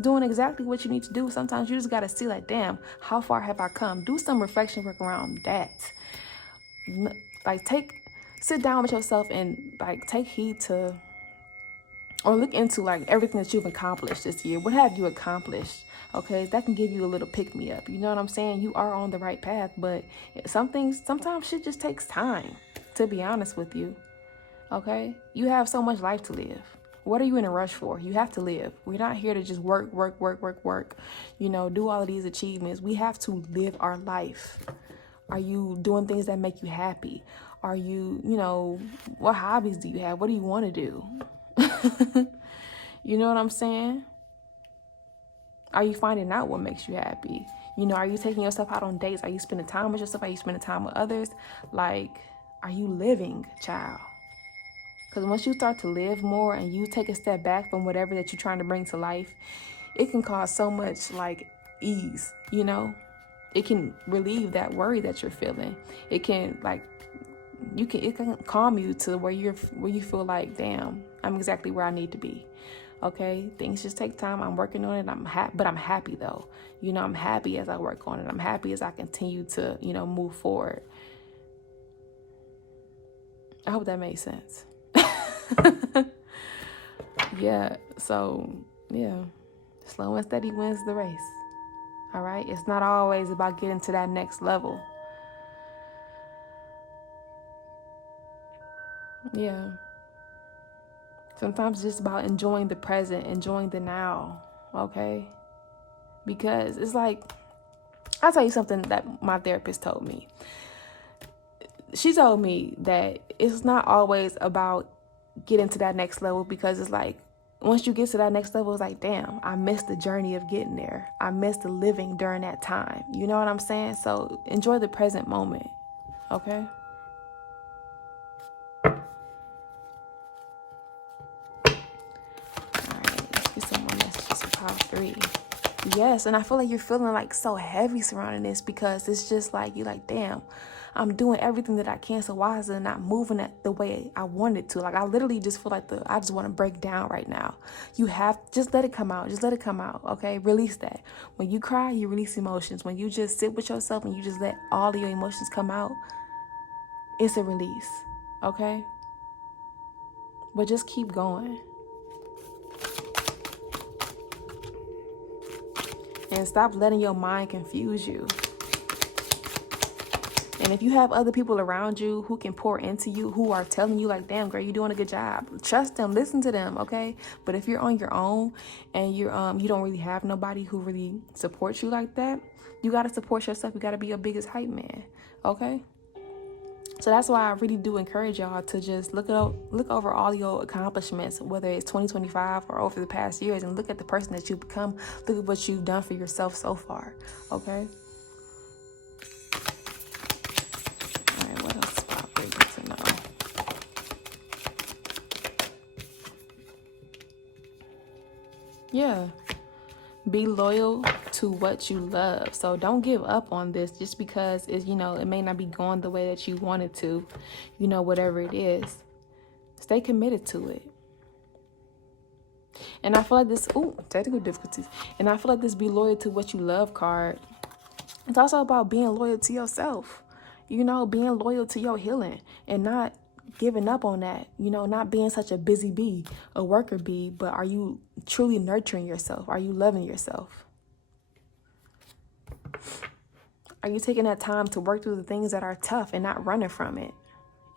doing exactly what you need to do. Sometimes you just got to see like, damn, how far have I come? Do some reflection work around that. Like sit down with yourself and like take heed to, or look into like everything that you've accomplished this year. What have you accomplished? Okay, that can give you a little pick me up. You know what I'm saying? You are on the right path, but sometimes shit just takes time, to be honest with you. Okay, you have so much life to live. What are you in a rush for? You have to live. We're not here to just work. You know, do all of these achievements. We have to live our life. Are you doing things that make you happy? Are you, you know, what hobbies do you have? What do you want to do? You know what I'm saying? Are you finding out what makes you happy? You know, are you taking yourself out on dates? Are you spending time with yourself? Are you spending time with others? Like, are you living, child? Because once you start to live more and you take a step back from whatever that you're trying to bring to life, it can cause so much like ease, you know? It can relieve that worry that you're feeling. It can it can calm you to where you feel like, damn, I'm exactly where I need to be. Okay, things just take time. I'm working on it. But I'm happy though. You know, I'm happy as I work on it. I'm happy as I continue to, you know, move forward. I hope that made sense. Yeah. So yeah, slow and steady wins the race. All right. It's not always about getting to that next level. Yeah. Sometimes it's just about enjoying the present, enjoying the now, okay? Because it's like, I'll tell you something that my therapist told me. She told me that it's not always about getting to that next level, because it's like, once you get to that next level, it's like, damn, I missed the journey of getting there. I missed the living during that time. You know what I'm saying? So enjoy the present moment, okay? Get some more messages for pile 3. Yes, and I feel like you're feeling like so heavy surrounding this because it's just like you're like, damn, I'm doing everything that I can, so why is it not moving it the way I want it to? Like, I literally just feel like I just want to break down right now. You have, just let it come out. Just let it come out, okay? Release that. When you cry, you release emotions. When you just sit with yourself and you just let all of your emotions come out, it's a release, okay? But just keep going. And stop letting your mind confuse you. And if you have other people around you who can pour into you, who are telling you like, damn, girl, you're doing a good job, trust them, listen to them, okay? But if you're on your own and you don't really have nobody who really supports you like that, you got to support yourself. You got to be your biggest hype man, okay? So that's why I really do encourage y'all to just look over all your accomplishments, whether it's 2025 or over the past years, and look at the person that you've become. Look at what you've done for yourself so far, okay? All right, what else about you to know? Yeah. Be loyal to what you love. So don't give up on this just because it's, it may not be going the way that you want it to, whatever it is. Stay committed to it. And I feel like this, technical difficulties. And I feel like this be loyal to what you love card. It's also about being loyal to yourself, being loyal to your healing and not giving up on that, not being such a busy bee, a worker bee, but are you truly nurturing yourself? Are you loving yourself? Are you taking that time to work through the things that are tough and not running from it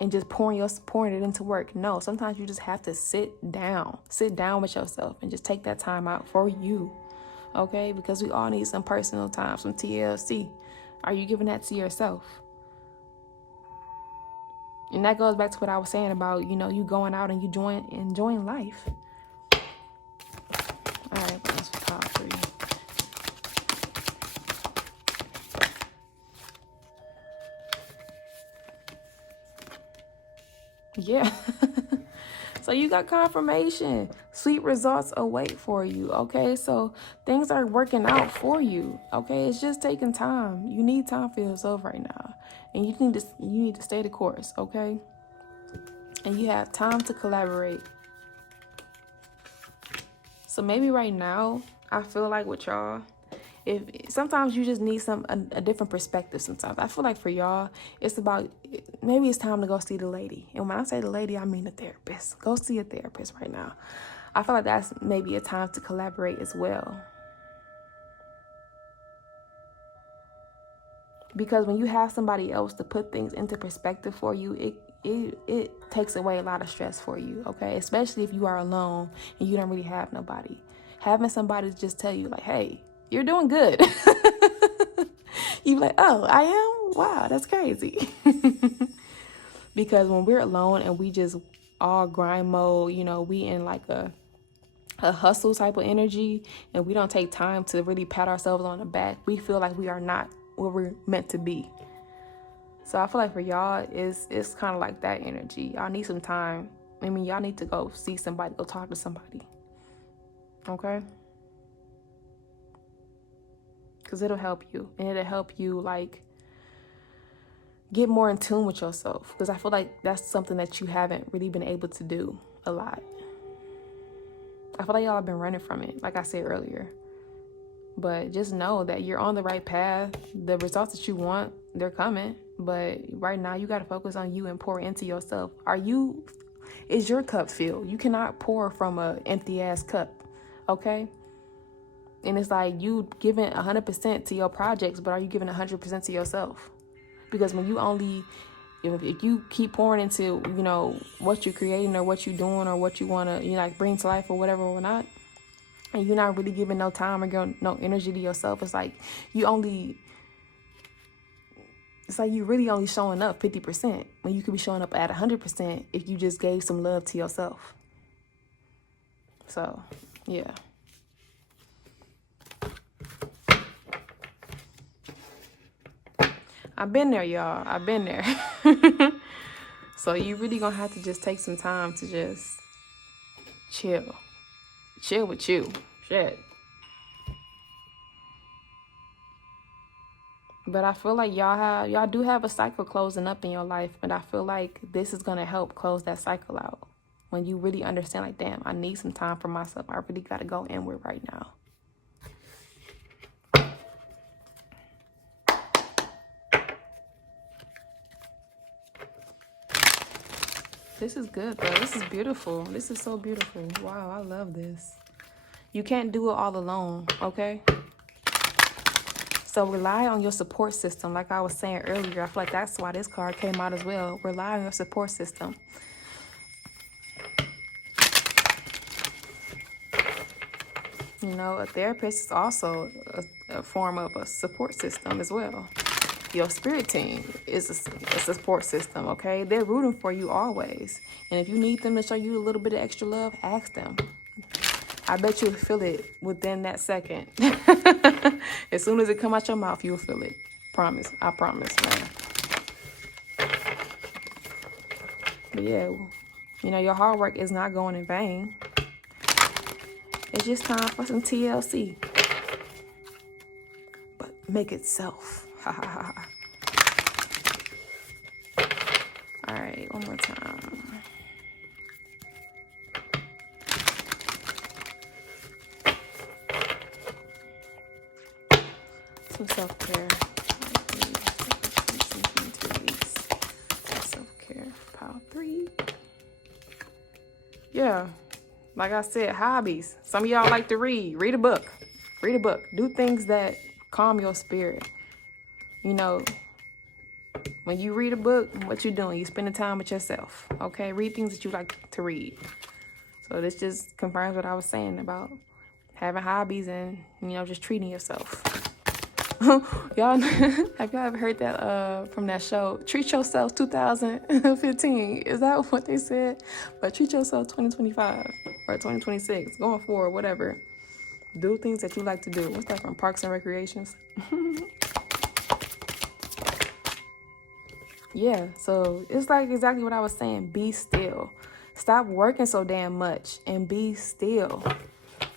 and just pouring it into work? No, sometimes you just have to sit down with yourself and just take that time out for you. Okay? Because we all need some personal time, some TLC. Are you giving that to yourself? And that goes back to what I was saying about, you going out and you enjoying life. All right, what else for top 3? Yeah. So you got confirmation. Sweet results await for you, okay? So things are working out for you, okay? It's just taking time. You need time for yourself right now. And you need to stay the course, okay? And you have time to collaborate. So maybe right now, I feel like with y'all, if sometimes you just need a different perspective sometimes. I feel like for y'all, it's about, maybe it's time to go see the lady. And when I say the lady, I mean the therapist. Go see a therapist right now. I feel like that's maybe a time to collaborate as well. Because when you have somebody else to put things into perspective for you, it takes away a lot of stress for you, okay? Especially if you are alone and you don't really have nobody. Having somebody to just tell you like, hey, you're doing good. You're like, oh, I am? Wow, that's crazy. Because when we're alone and we just all grind mode, we in like a hustle type of energy and we don't take time to really pat ourselves on the back, we feel like we are not where we're meant to be. So I feel like for y'all, it's kind of like that energy. Y'all need some time. I mean, y'all need to go see somebody, go talk to somebody. Okay? Because it'll help you. And it'll help you, like, get more in tune with yourself. Because I feel like that's something that you haven't really been able to do a lot. I feel like y'all have been running from it, like I said earlier. But just know that you're on the right path. The results that you want, they're coming. But right now, you got to focus on you and pour into yourself. Is your cup filled? You cannot pour from an empty-ass cup, okay? And it's like you giving 100% to your projects, but are you giving 100% to yourself? Because when you if you keep pouring into, what you're creating or what you're doing or what you want to, bring to life or whatever or not, and you're not really giving no time or no energy to yourself, it's like you really only showing up 50% when you could be showing up at 100% if you just gave some love to yourself. So, yeah. I've been there, y'all. I've been there. So you really gonna have to just take some time to just chill with you. Shit. But I feel like y'all do have a cycle closing up in your life, but I feel like this is gonna help close that cycle out. When you really understand, like, damn, I need some time for myself. I really gotta go inward right now. This is good, bro. This is beautiful. This is so beautiful. Wow, I love this. You can't do it all alone, okay? So rely on your support system. Like I was saying earlier, I feel like that's why this card came out as well. Rely on your support system. You know, a therapist is also a form of a support system as well. Your spirit team is a support system, okay? They're rooting for you always. And if you need them to show you a little bit of extra love, ask them. I bet you'll feel it within that second. As soon as it come out your mouth, you'll feel it. Promise. I promise, man. But yeah, you know, your hard work is not going in vain. It's just time for some TLC. But make it self. Ha ha ha ha. All right, one more time. Some self-care. Self-care. Pile 3. Yeah. Like I said, hobbies. Some of y'all like to read. Read a book. Read a book. Do things that calm your spirit. You know, when you read a book, what you doing? You spending time with yourself. Okay? Read things that you like to read. So this just confirms what I was saying about having hobbies and, you know, just treating yourself. Y'all, have y'all ever heard that from that show, Treat Yourself 2015? Is that what they said? But treat yourself 2025 or 2026, going forward, whatever. Do things that you like to do. What's that from? Parks and Recreations? Yeah, so it's like exactly what I was saying. Be still. Stop working so damn much and be still.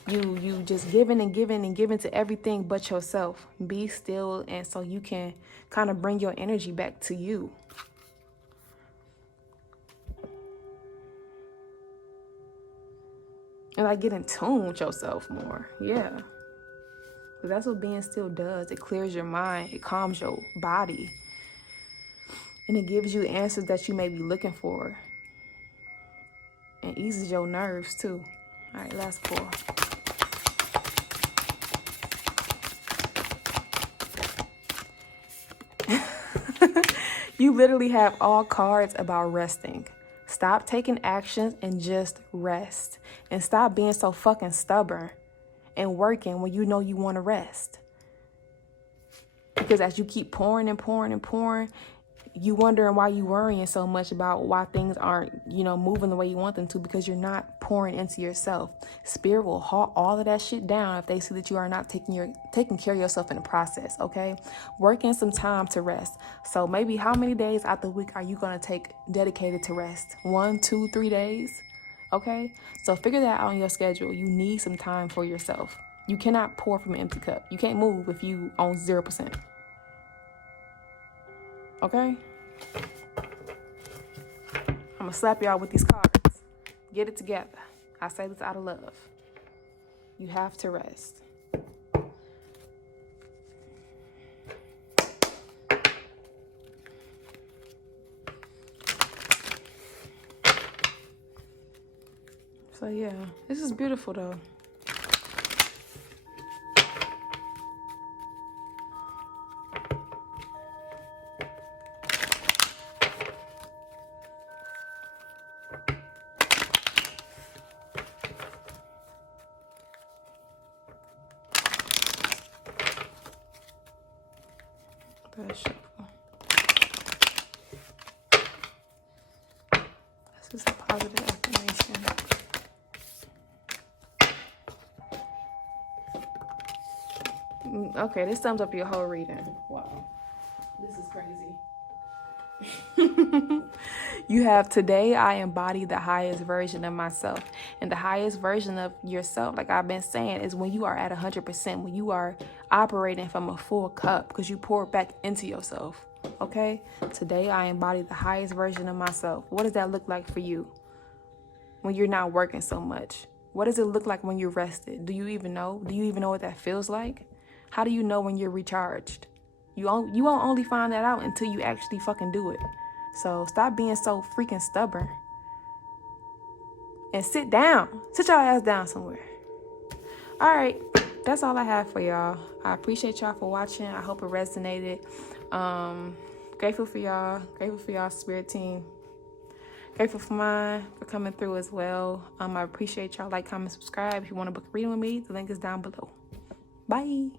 You just giving and giving and giving to everything but yourself. Be still, and so you can kind of bring your energy back to you. And like get in tune with yourself more. Yeah. Because that's what being still does. It clears your mind. It calms your body. And it gives you answers that you may be looking for. And eases your nerves too. All right, last pull. You literally have all cards about resting. Stop taking actions and just rest. And stop being so fucking stubborn and working when you know you want to rest. Because as you keep pouring and pouring and pouring, you wondering why you worrying so much about why things aren't, you know, moving the way you want them to, because you're not pouring into yourself. Spirit will halt all of that shit down if they see that you are not taking care of yourself in the process, okay? Work in some time to rest. So maybe how many days out the week are you going to take dedicated to rest? 1, 2, 3 days? Okay? So figure that out on your schedule. You need some time for yourself. You cannot pour from an empty cup. You can't move if you own 0%. Okay? I'm gonna slap y'all with these cards. Get it together. I say this out of love. You have to rest. So yeah, this is beautiful though. This is a positive affirmation. Okay, this sums up your whole reading. Wow. This is crazy. You have, today I embody the highest version of myself. And the highest version of yourself, like I've been saying, is when you are at 100%, when you are operating from a full cup because you pour back into yourself. Okay? Today, I embody the highest version of myself. What does that look like for you when you're not working so much? What does it look like when you're rested? Do you even know? Do you even know what that feels like? How do you know when you're recharged? You won't only find that out until you actually fucking do it. So stop being so freaking stubborn. And sit down. Sit your ass down somewhere. All right. That's all I have for y'all. I appreciate y'all for watching. I hope it resonated. Grateful for y'all. Grateful for y'all spirit team. Grateful for mine for coming through as well. I appreciate y'all. Like, comment, subscribe. If you want to book a reading with me, the link is down below. Bye.